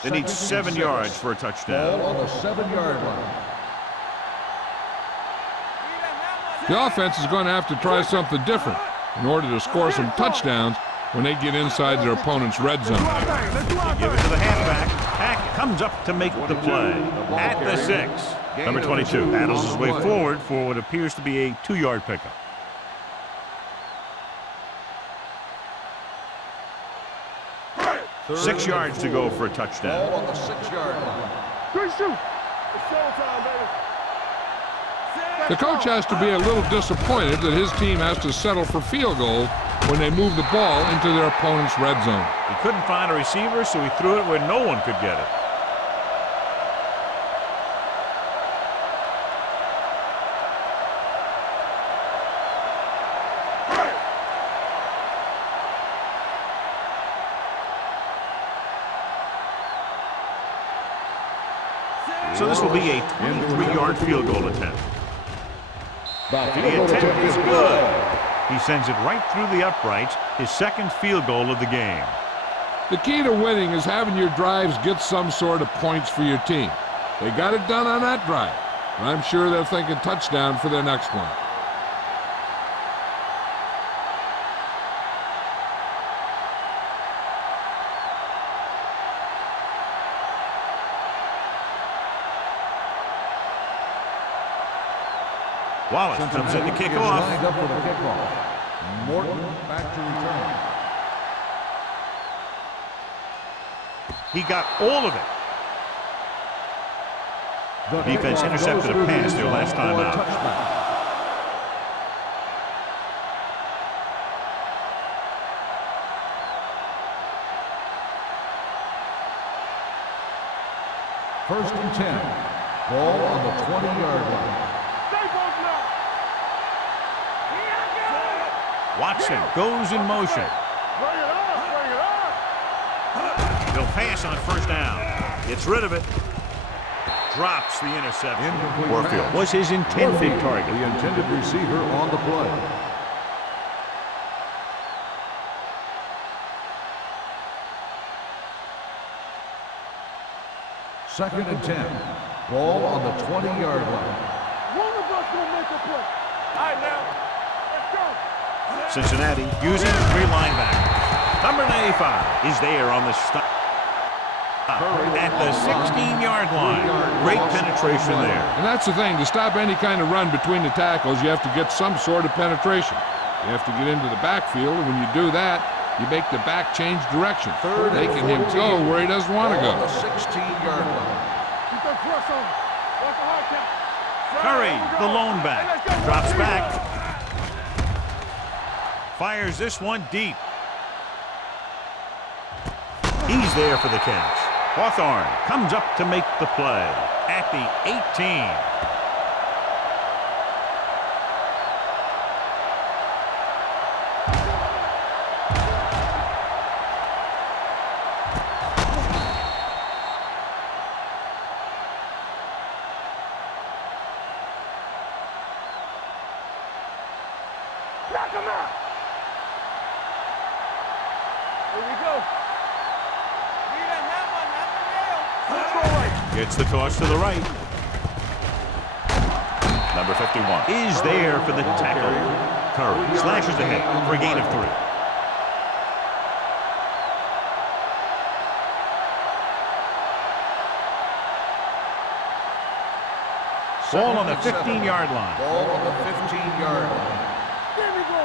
They need 7 yards for a touchdown. Ball on the 7-yard line. The offense is going to have to try something different in order to score some touchdowns when they get inside their opponent's red zone. They give it to the halfback. Hack comes up to make the play at the 6. Number 22 battles his way forward for what appears to be a 2-yard pickup. Third 6 yards and to go 4. for a touchdown. Ball on the 6-yard line. Good shoot. It's showtime, baby. The coach has to be a little disappointed that his team has to settle for field goals when they move the ball into their opponent's red zone. He couldn't find a receiver, so he threw it where no one could get it. So this will be a 23-yard field goal attempt. The attempt is good. He sends it right through the uprights, his second field goal of the game. The key to winning is having your drives get some sort of points for your team. They got it done on that drive, and I'm sure they're thinking touchdown for their next one. Wallace comes in to kick off. Lined up for the kickoff. Morton back to return. He got all of it. The Defense kickoff intercepted goes a pass through their last time for a out. touchback. First and 10. Ball on the 20-yard line. Watson goes in motion. Bring it on, bring it on. He'll pass on first down. Gets rid of it. Drops the interception. Incomplete Warfield pass. was his intended The target. intended receiver on the play. Second and 10. Ball on the 20-yard line. One of us will make a play. All right, now. Let's go. Cincinnati using 3 linebackers. Number 95 is there on the stop at the 16-yard line. Great penetration there. And that's the thing, to stop any kind of run between the tackles, you have to get some sort of penetration. You have to get into the backfield, and when you do that, you make the back change direction, making him go where he doesn't want to Ball go. on the 16-yard line. Keep that press on. Watch the hard count. Curry, the lone back, drops back. Fires this one deep. He's there for the catch. Hawthorne comes up to make the play at the 18. Knock him out. Here we go. Gets the toss to the right. Number 51 is there for the tackle. Curry slashes ahead for a gain of 3. Ball on the 15-yard line. Ball on the 15-yard line. There we go.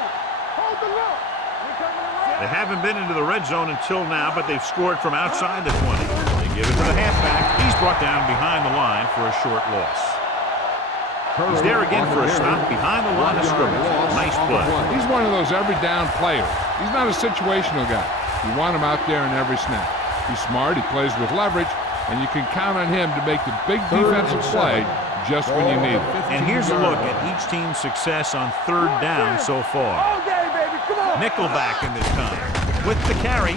Hold the look. We coming around. They haven't been into the red zone until now, but they've scored from outside the 20. They give it to the halfback. He's brought down behind the line for a short loss. He's there again for a stop behind the line of scrimmage. Nice play. He's one of those every down players. He's not a situational guy. You want him out there in every snap. He's smart, he plays with leverage, and you can count on him to make the big defensive play just when you need it. And here's a look at each team's success on 3rd down so far. All day, baby. Come on. Nickelback in this time. With the carry,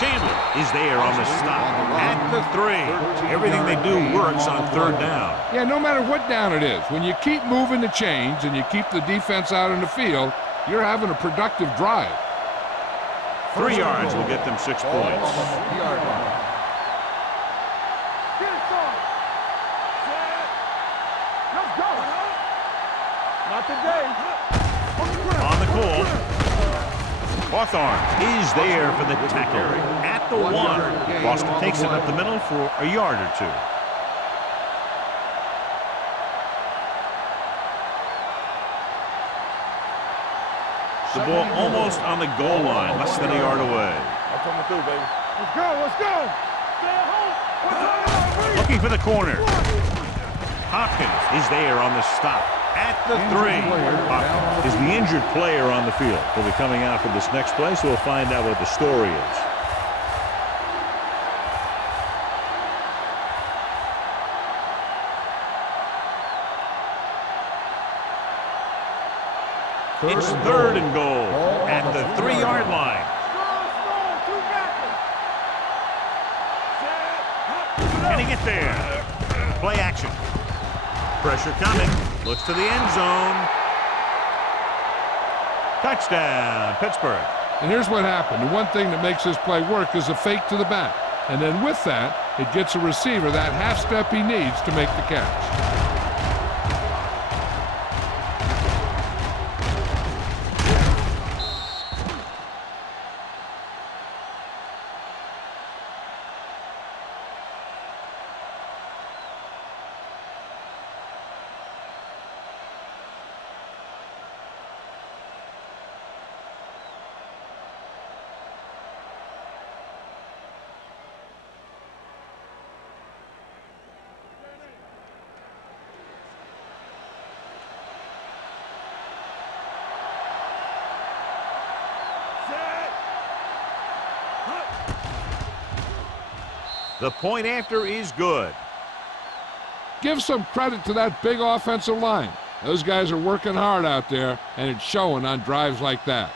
Chandler is there on the stop at the 3. Everything they do works on 3rd down. Yeah, no matter what down it is, when you keep moving the chains and you keep the defense out in the field, you're having a productive drive. 3 yards will get them 6 points. Not today. On the call. Hawthorne is there for the tackle at the 1. Boston takes it up the middle for a yard or 2. The ball almost on the goal line, less than a yard away. I'm coming through, baby. Let's go, let's go. Stay at home. Looking for the corner. Hopkins is there on the stop at the 3. Hopkins is the injured player on the field. He'll be coming out for this next play, so we'll find out what the story is. It's 3rd and goal at the 3-yard line. Can he get there? Play action. Pressure coming. Looks to the end zone. Touchdown, Pittsburgh. And here's what happened. The one thing that makes this play work is a fake to the back. And then with that, it gets a receiver that half step he needs to make the catch. The point after is good. Give some credit to that big offensive line. Those guys are working hard out there, and it's showing on drives like that.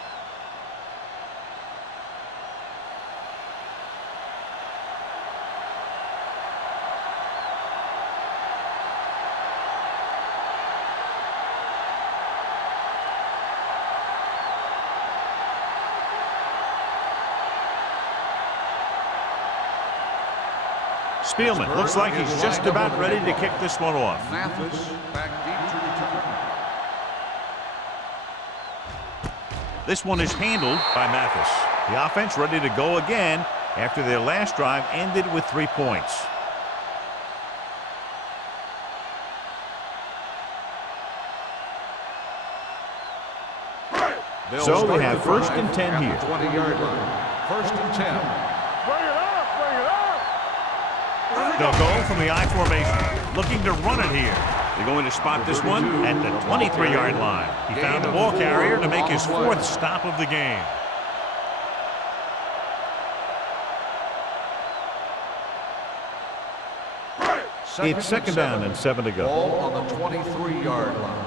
Spielman looks like he's just about ready to kick this one off. Mathis back deep to return. This one is handled by Mathis. The offense ready to go again after their last drive ended with 3 points. So we have 1st and 10 here. 20-yard line. 1st and 10. Bring it up, bring it up. They'll go from the I formation, looking to run it here. They're going to spot this one at the 23-yard line. He found the ball carrier to make his 4th stop of the game. It's 2nd down and 7 to go. Ball on the 23-yard line.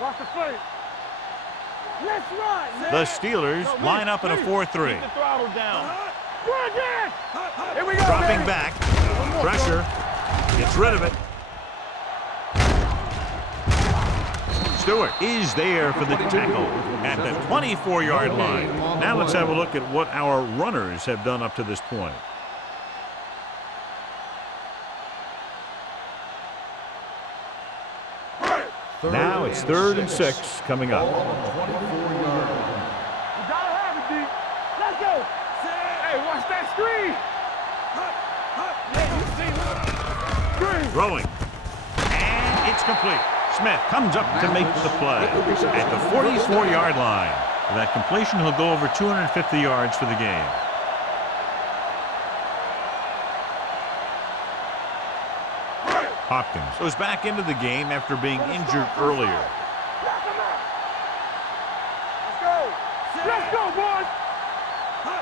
Watch the play. Let's run. The Steelers line up in a 4-3. Keep the throttle down. Run again. Here we go. Dropping baby. back. Pressure. Gets rid of it. Stewart is there for the tackle at the 24-yard line. Now let's have a look at what our runners have done up to this point. Now it's 3rd and 6 coming up. You gotta have it, D. Let's go. Hey, watch that screen. Throwing. And it's complete. Smith comes up to make the play at the 44-yard line. With that completion, he'll go over 250 yards for the game. Hopkins goes back into the game after being injured earlier. Let's go. Let's go, boys.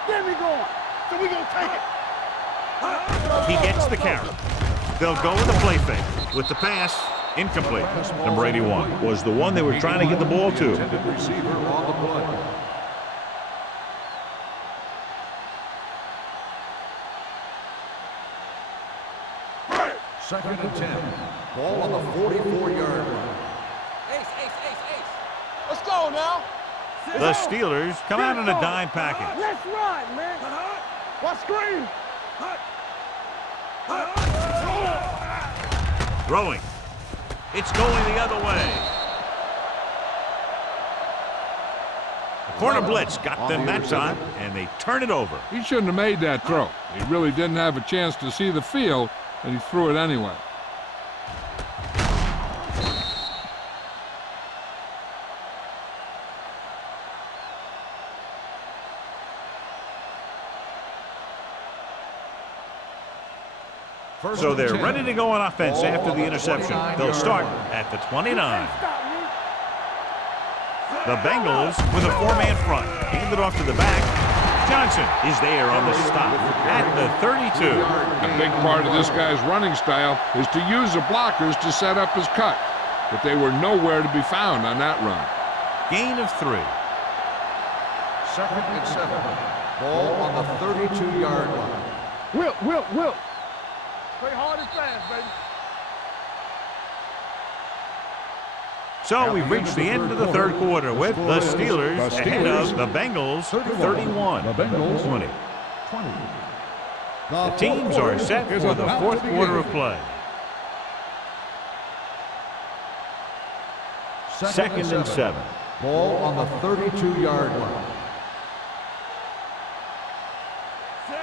Get me going. So we gonna take it. He gets the carry. They'll go with the play fake. With the pass, incomplete. Number 81 was the one they were trying to get the ball to. Intended receiver on the play. Second and 10. Ball on the 44-yard line. Let's go now. The Steelers come out in a dime package. Let's ride, man. What screen? Throwing. It's going the other way. The corner blitz got them that time, and they turn it over. He shouldn't have made that throw. He really didn't have a chance to see the field, and he threw it anyway. So they're ready to go on offense after the interception. They'll start at the 29. The Bengals with a four-man front. Hand it off to the back. Johnson is there on the stop at the 32. A big part of this guy's running style is to use the blockers to set up his cut, but they were nowhere to be found on that run. Gain of 3. Second and 7. Ball on the 32-yard line. Will. Play hard and fast, baby. So we've reached the end of the third quarter with the Steelers ahead of the Bengals 31. The Bengals 20. The teams are set for the fourth quarter of play. Second and 7. Ball on the 32-yard line.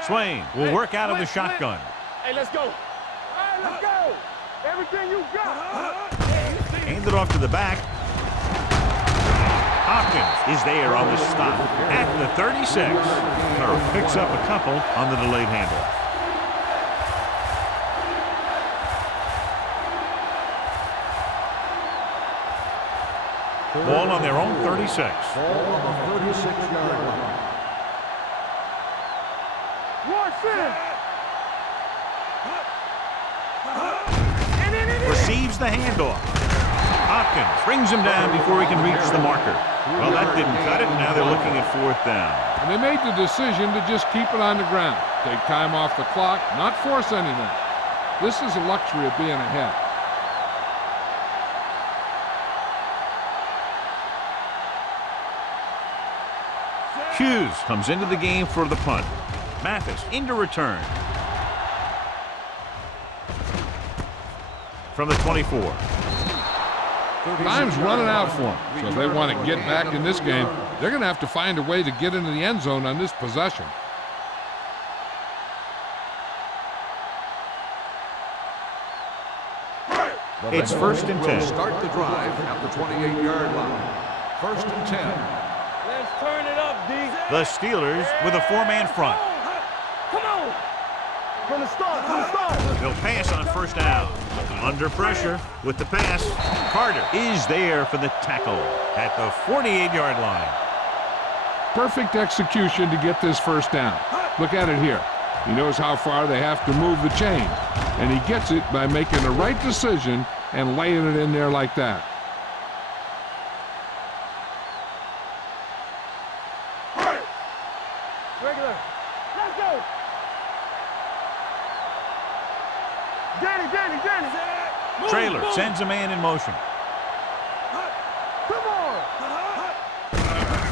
Swain will work out of the shotgun. Hey, let's go. All right, let's go. Everything you got. Hand it off to the back. Hopkins is there on the stop at the 36. Or picks up a couple on the delayed handoff. Ball on their own 36. Ball on the 36-yard line. Receives the handoff. Hopkins brings him down before he can reach the marker. Well, that didn't cut it, and now they're looking at fourth down. And they made the decision to just keep it on the ground. Take time off the clock, not force anything. This is the luxury of being ahead. Hughes comes into the game for the punt. Mathis into return. From the 24. Time's running out for them. So if they want to get back in this game, they're going to have to find a way to get into the end zone on this possession. It's first and 10. Start the drive at the 28-yard line. First and 10. Let's turn it up, D. The Steelers with a four-man front. Come on. From the start. They'll pass on first down. Under pressure with the pass. Carter is there for the tackle at the 48-yard line. Perfect execution to get this first down. Look at it here. He knows how far they have to move the chain, and he gets it by making the right decision and laying it in there like that. Regular. Let's go. Danny. Trailer sends a man in motion. Come on.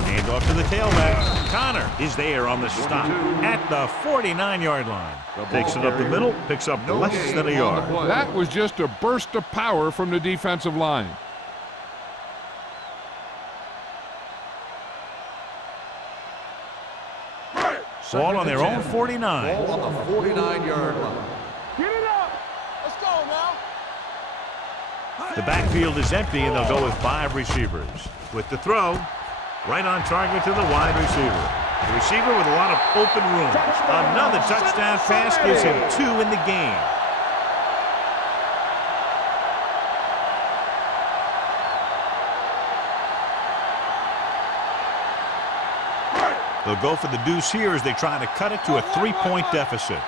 Hand off to the tailback. Connor is there on the stop at the 49-yard line. Takes it up the middle, picks up less than a yard. That was just a burst of power from the defensive line. Ball on their own 49. Ball on the 49-yard line. Get it up. Let's go now. The backfield is empty, and they'll go with 5 receivers. With the throw, right on target to the wide receiver. The receiver with a lot of open room. Another touchdown pass gives him 2 in the game. They'll go for the deuce here as they try to cut it to a 3-point deficit.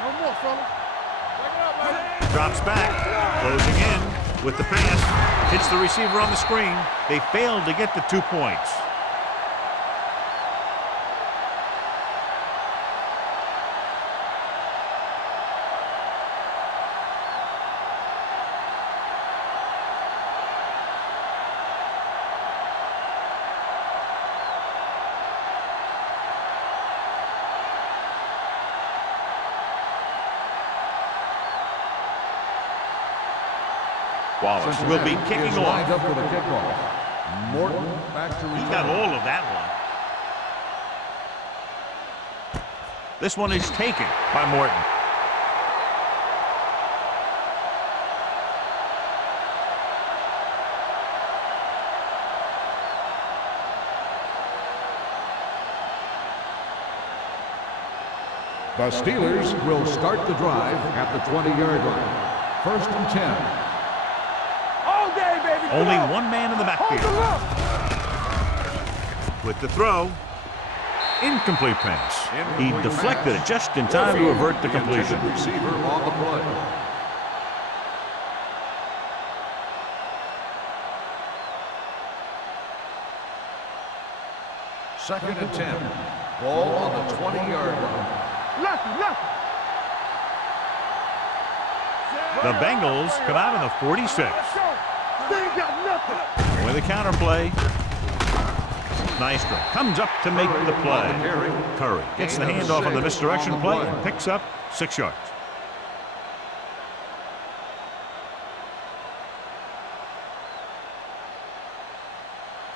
No more, fella. Break it up, man. Drops back, closing in with the pass. Hits the receiver on the screen. They failed to get the 2 points. Wallace will be kicking is lined off. up for the kickoff. Morton back to He return. got all of that one. This one is taken by Morton. The Steelers will start the drive at the 20-yard line. 1st and 10. All day, baby. Come Only on. one man in the Hold the backfield. look. With the throw. Incomplete pass. He deflected it just in time to avert the completion. intended receiver on the play. Second and 10. Ball on the 20-yard line. Lucky. The Bengals come out in the 46. They ain't got nothing. With a counter play. Nystrom comes up to make the play. Curry gets the handoff on the misdirection play and picks up 6 yards.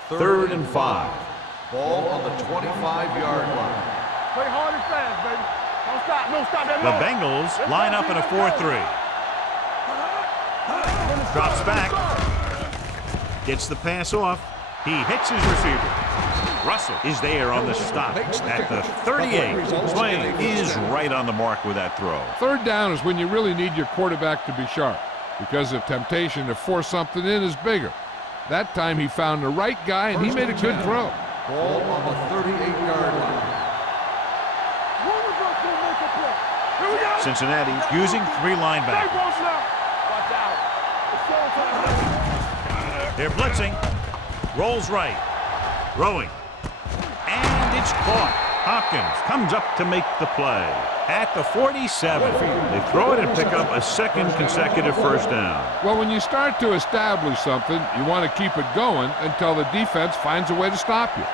Third and 5. Ball on the 25-yard line. Play hard and fast, baby. Don't stop that The long. Bengals line up in a 4-3. Drops back. Gets the pass off. He hits his receiver. Russell is there on the stop at the 38. Swain is right on the mark with that throw. Third down is when you really need your quarterback to be sharp because the temptation to force something in is bigger. That time he found the right guy and he made a good throw. Ball on the 38-yard line. Here we go. Cincinnati using 3 Stay linebackers. close now. Watch out. It's showtime. They're blitzing. Rolls right. Throwing. And it's caught. Hopkins comes up to make the play. At the 47. They throw it and pick up a second consecutive first down. Well, when you start to establish something, you want to keep it going until the defense finds a way to stop you.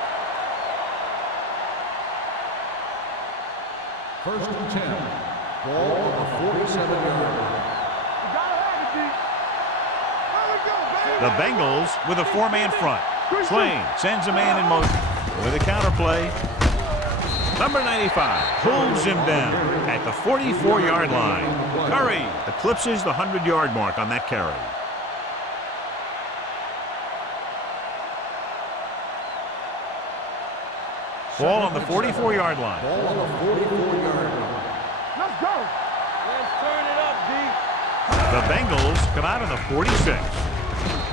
1st and 10. Ball on the 47-yard line. You gotta have it, D. There we go, baby. The Bengals with a 4-man front. Swain sends a man in motion with a counter play. Number 95 pulls him down at the 44-yard line. Curry eclipses the 100-yard mark on that carry. Ball on the 44-yard line. Ball on the 44-yard line. Let's go. Let's turn it up, D. The Bengals come out on the 46.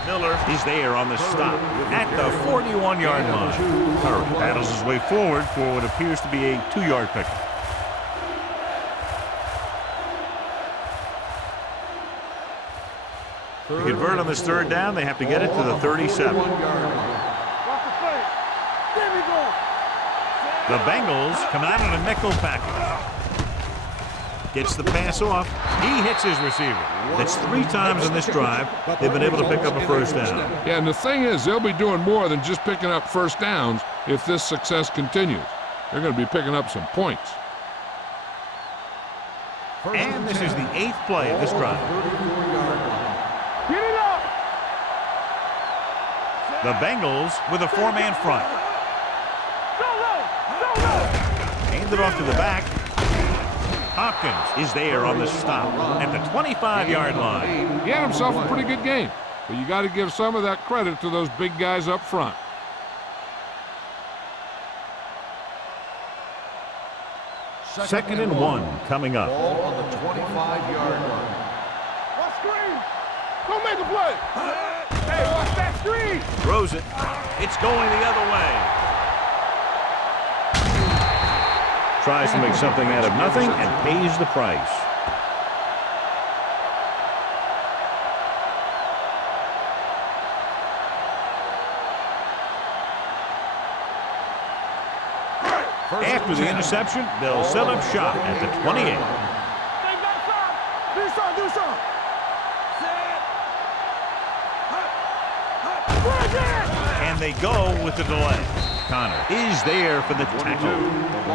Miller is there on the stop at the 41-yard line. Curry battles his way forward for what appears to be a 2-yard pickup. To convert on this third down, they have to get it to the 37. Watch the play. There we go. The Bengals come out in a nickel package. Gets the pass off. He hits his receiver. That's 3 times in this drive they've been able to pick up a first down. Yeah, and the thing is, they'll be doing more than just picking up first downs if this success continues. They're going to be picking up some points. And this is the 8th play of this drive. Get it up. The Bengals with a 4-man front. Go low. Hand it off to the back. Hopkins is there on the stop at the 25-yard line. He had himself a pretty good game, but you got to give some of that credit to those big guys up front. Second and 1 coming up. Ball on the 25-yard line. Watch screen. Go make a play. Hey, watch that screen. Throws it. It's going the other way. Tries to make something out of nothing and pays the price. After the interception, they'll set up shop at the 28. Stay back side. Do something. And they go with the delay. Connor is there for the tackle.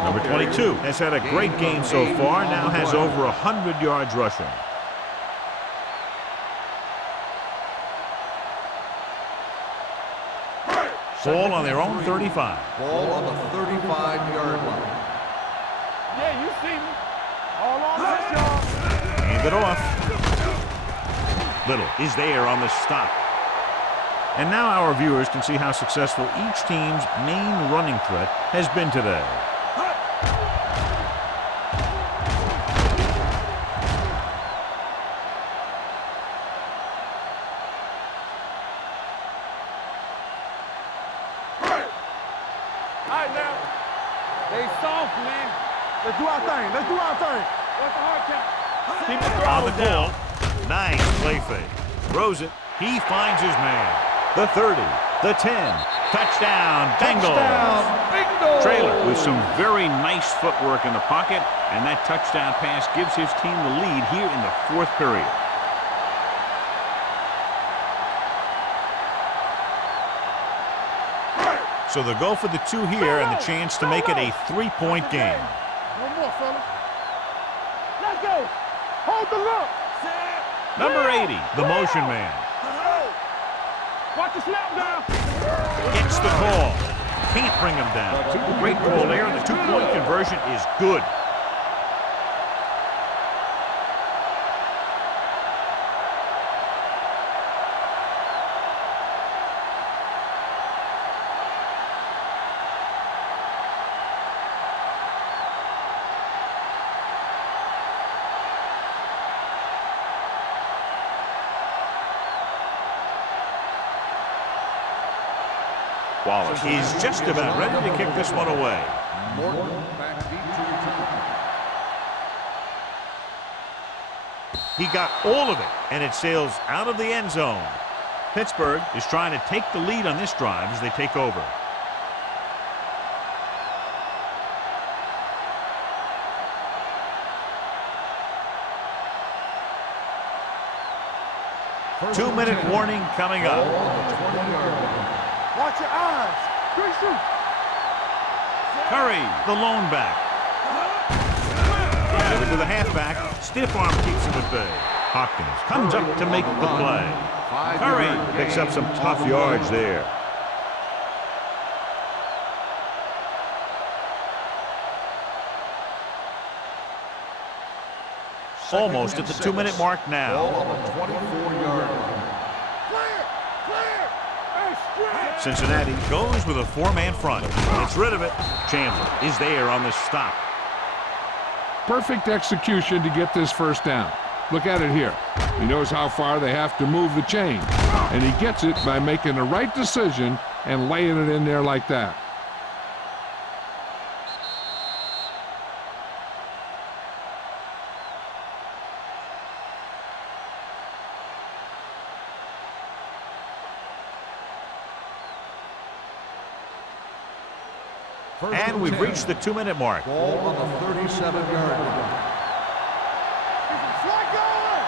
Number 22 has had a great game so far, now has over 100 yards rushing. Ball on their own 35. Ball on the 35-yard line. Yeah, you see me. All on this, y'all. Hand it off. Little is there on the stop. And now our viewers can see how successful each team's main running threat has been today. All right, now. They soft, man. Let's do our thing. Let's do our thing. What's the hard count? Keep the On the throttle down. goal, nice play fake. Throws it. He finds his man. The 30, the 10. Touchdown, Bengals. Bingo! Trailer with some very nice footwork in the pocket, and that touchdown pass gives his team the lead here in the fourth period. So they'll go for the 2 here and the chance to make it a 3-point game. No more, fellas. Let's go. Hold the look. Number 80, the motion man. Watch the snap down. Gets the call. Can't bring him down. Great call there, and the 2-point conversion is good. Wallace is just about ready to kick this one away. Morton back deep to return. He got all of it, and it sails out of the end zone. Pittsburgh is trying to take the lead on this drive as they take over. First 2-minute and 10. warning coming Ball up. on the 20-yard line. Watch your eyes. Good shoot. Curry, the lone back. Give it to the halfback. Stiff arm keeps him at bay. Hopkins comes up to make the play. Curry picks up some tough yards there. Almost at the 2-minute mark Ball now. on the 24-yard line. Clear. Clear. Hey, straight. Cincinnati goes with a 4-man front. Gets rid of it. Chandler is there on the stop. Perfect execution to get this first down. Look at it here. He knows how far they have to move the chain, and he gets it by making the right decision and laying it in there like that. First And we've 10. reached the 2-minute mark. Ball on the 37-yard line. Slide going.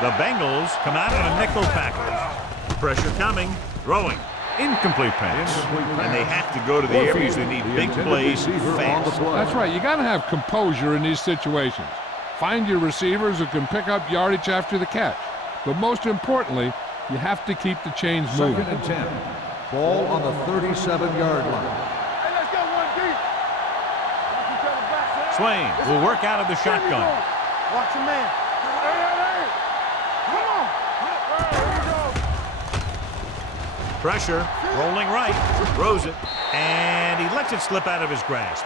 The Bengals come out in a nickel package. Pressure coming. Throwing. Incomplete pass. And they have to go to the areas they need big plays fast. That's right. You got to have composure in these situations. Find your receivers who can pick up yardage after the catch. But most importantly, you have to keep the chains moving. Second and 10. Ball on the 37-yard line. Hey, let's go one deep. Watch each other back. Swain will work out of the shotgun. Watch your man. Hey. Come on. Here we go. Pressure. Rolling right. Throws it. And he lets it slip out of his grasp.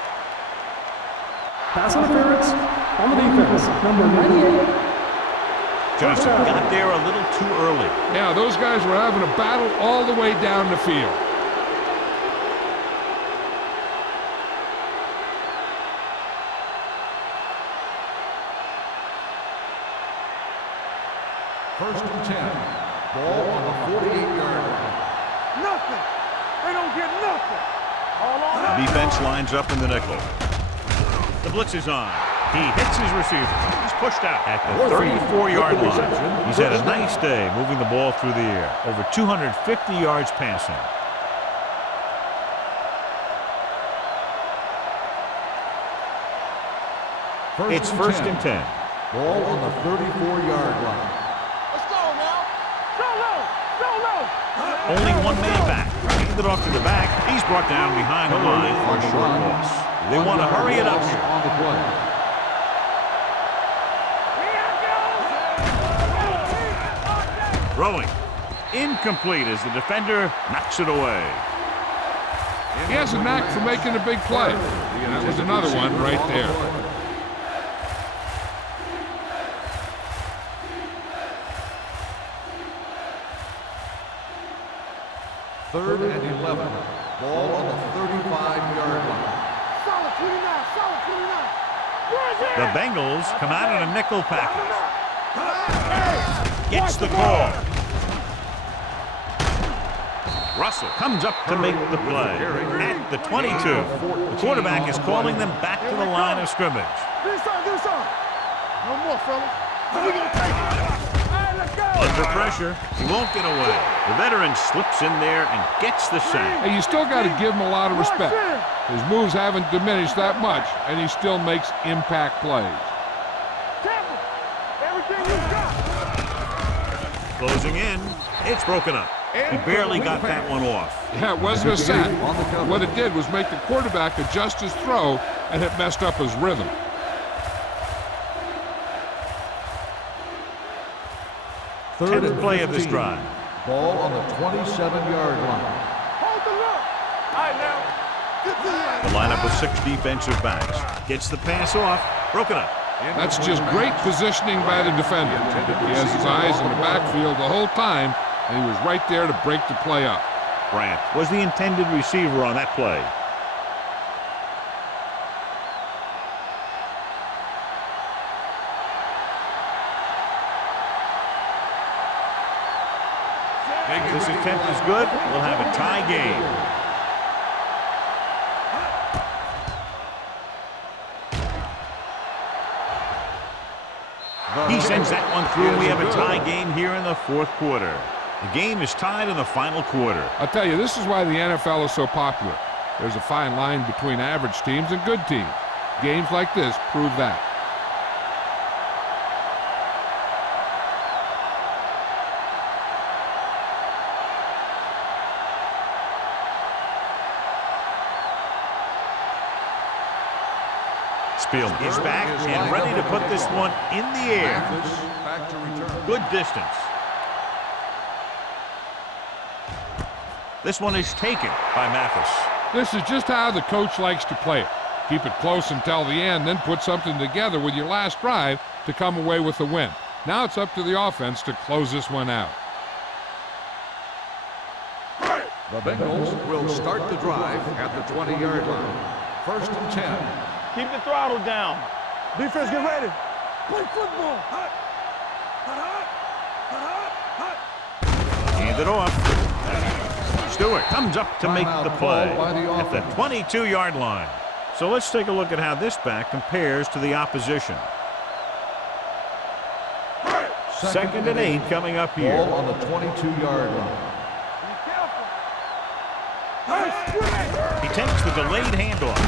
Pass interference on the defense. Number 98. Johnson got there a little too early. Yeah, those guys were having a battle all the way down the field. First and 10. Ball on the 48-yard line. Nothing. They don't get nothing. All on us. Defense lines up in the nickel. The blitz is on. He hits his receiver. He's pushed out at the 34-yard line. He's had a nice day moving the ball through the air. Over 250 yards passing. It's first and 10. Ball on the 34-yard line. Let's go now. Go low. Go low. Only one man back. Handed off to the back. He's brought down behind the line for a short loss. They want to hurry it up here. On the play. Throwing. Incomplete as the defender knocks it away. He has a knack for making a big play. That was another one right there. Third and 11. Ball on the 35-yard line. Solid 29, solid 29. Where's it? The Bengals come out in a nickel package. Gets the call. Russell comes up to make the play. At the 22, the quarterback is calling them back to the line of scrimmage. Do something. No more, fellas. We're going to take it. All right, let's go. Under pressure, he won't get away. The veteran slips in there and gets the sack. Hey, you still got to give him a lot of respect. His moves haven't diminished that much, and he still makes impact plays. Tampa, everything you got. Closing in, it's broken up. He barely got that one off. Yeah, it wasn't a sack. What it did was make the quarterback adjust his throw, and it messed up his rhythm. Third 10th play of this drive. Ball on the 27-yard line. Hold the look. All right, now. The lineup of 6 defensive backs. Gets the pass off, broken up. That's just great positioning by the defender. He has his eyes in the backfield the whole time, and he was right there to break the play up. Brandt was the intended receiver on that play. This attempt is good. We'll have a tie game. He sends that one through, and we have a tie game here in the 4th quarter. The game is tied in the final quarter. I'll tell you, this is why the NFL is so popular. There's a fine line between average teams and good teams. Games like this prove that. Spielman is back and ready to put this one in the air. Back to return. Good distance. This one is taken by Mathis. This is just how the coach likes to play it. Keep it close until the end, then put something together with your last drive to come away with the win. Now it's up to the offense to close this one out. The Bengals will start the drive at the 20-yard line. 1st and 10. Keep the throttle down. Defense, get ready. Play football. Hand it off. Stewart comes up to make the play at the 22-yard line. So let's take a look at how this back compares to the opposition. 2nd and 8 coming up here. Ball on the 22-yard line. He takes the delayed handoff.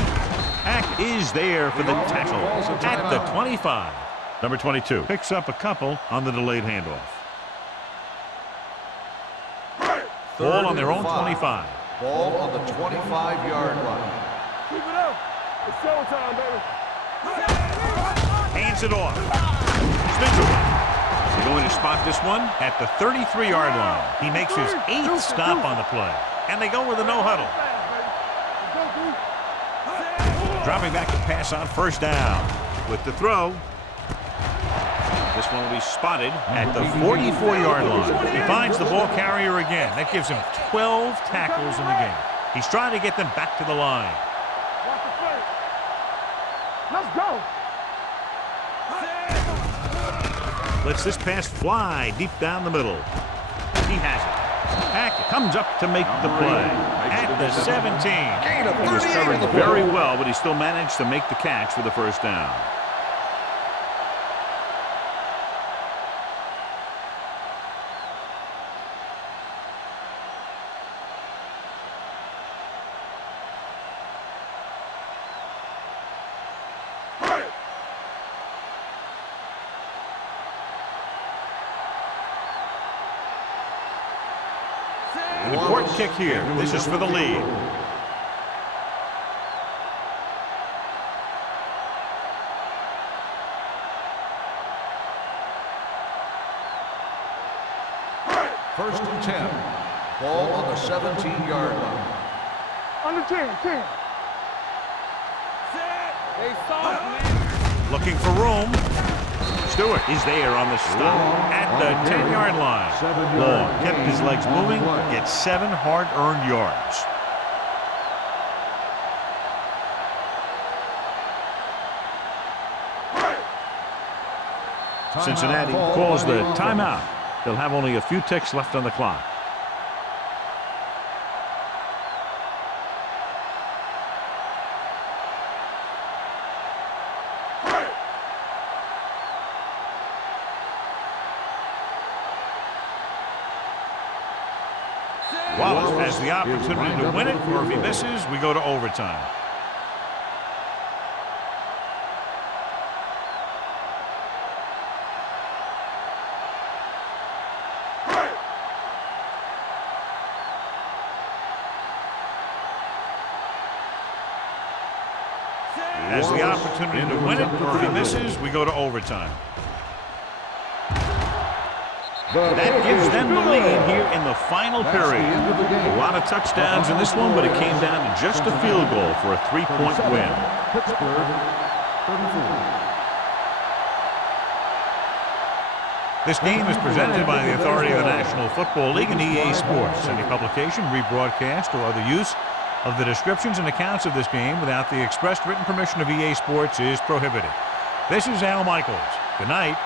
Hack is there for the tackle at the 25. Number 22 picks up a couple on the delayed handoff. Ball on their own 25. Ball on the 25-yard line. Keep it up. It's showtime, baby. Hands it off. Mitchell. They're going to spot this one at the 33-yard line. He makes his 8th stop on the play. And they go with a no-huddle. Dropping back to pass on 1st down. With the throw. This one will be spotted at the 44-yard line. He finds the ball carrier again. That gives him 12 tackles in the game. He's trying to get them back to the line. Watch the play. Let's go. Lets this pass fly deep down the middle. He has it. Hackett comes up to make the play at the 17. He was covered very well, but he still managed to make the catch for the 1st down. Important kick here. This is for the lead. First and 10. Ball on the 17-yard line. On the 10. They soft, Looking for room. Stewart is there on the stop at the 10-yard line. Long kept his legs moving, gets 7 hard-earned yards. Cincinnati calls the timeout. They'll have only a few ticks left on the clock. Wallace has the opportunity to win it, or if he misses, we go to overtime. Has the opportunity to win it, or if he misses, we go to overtime. That gives them the lead here in the final period. A lot of touchdowns in this one, but it came down to just a field goal for a 3-point win. This game is presented by the authority of the National Football League and EA Sports. Any publication, rebroadcast, or other use of the descriptions and accounts of this game without the expressed written permission of EA Sports is prohibited. This is Al Michaels. Good night.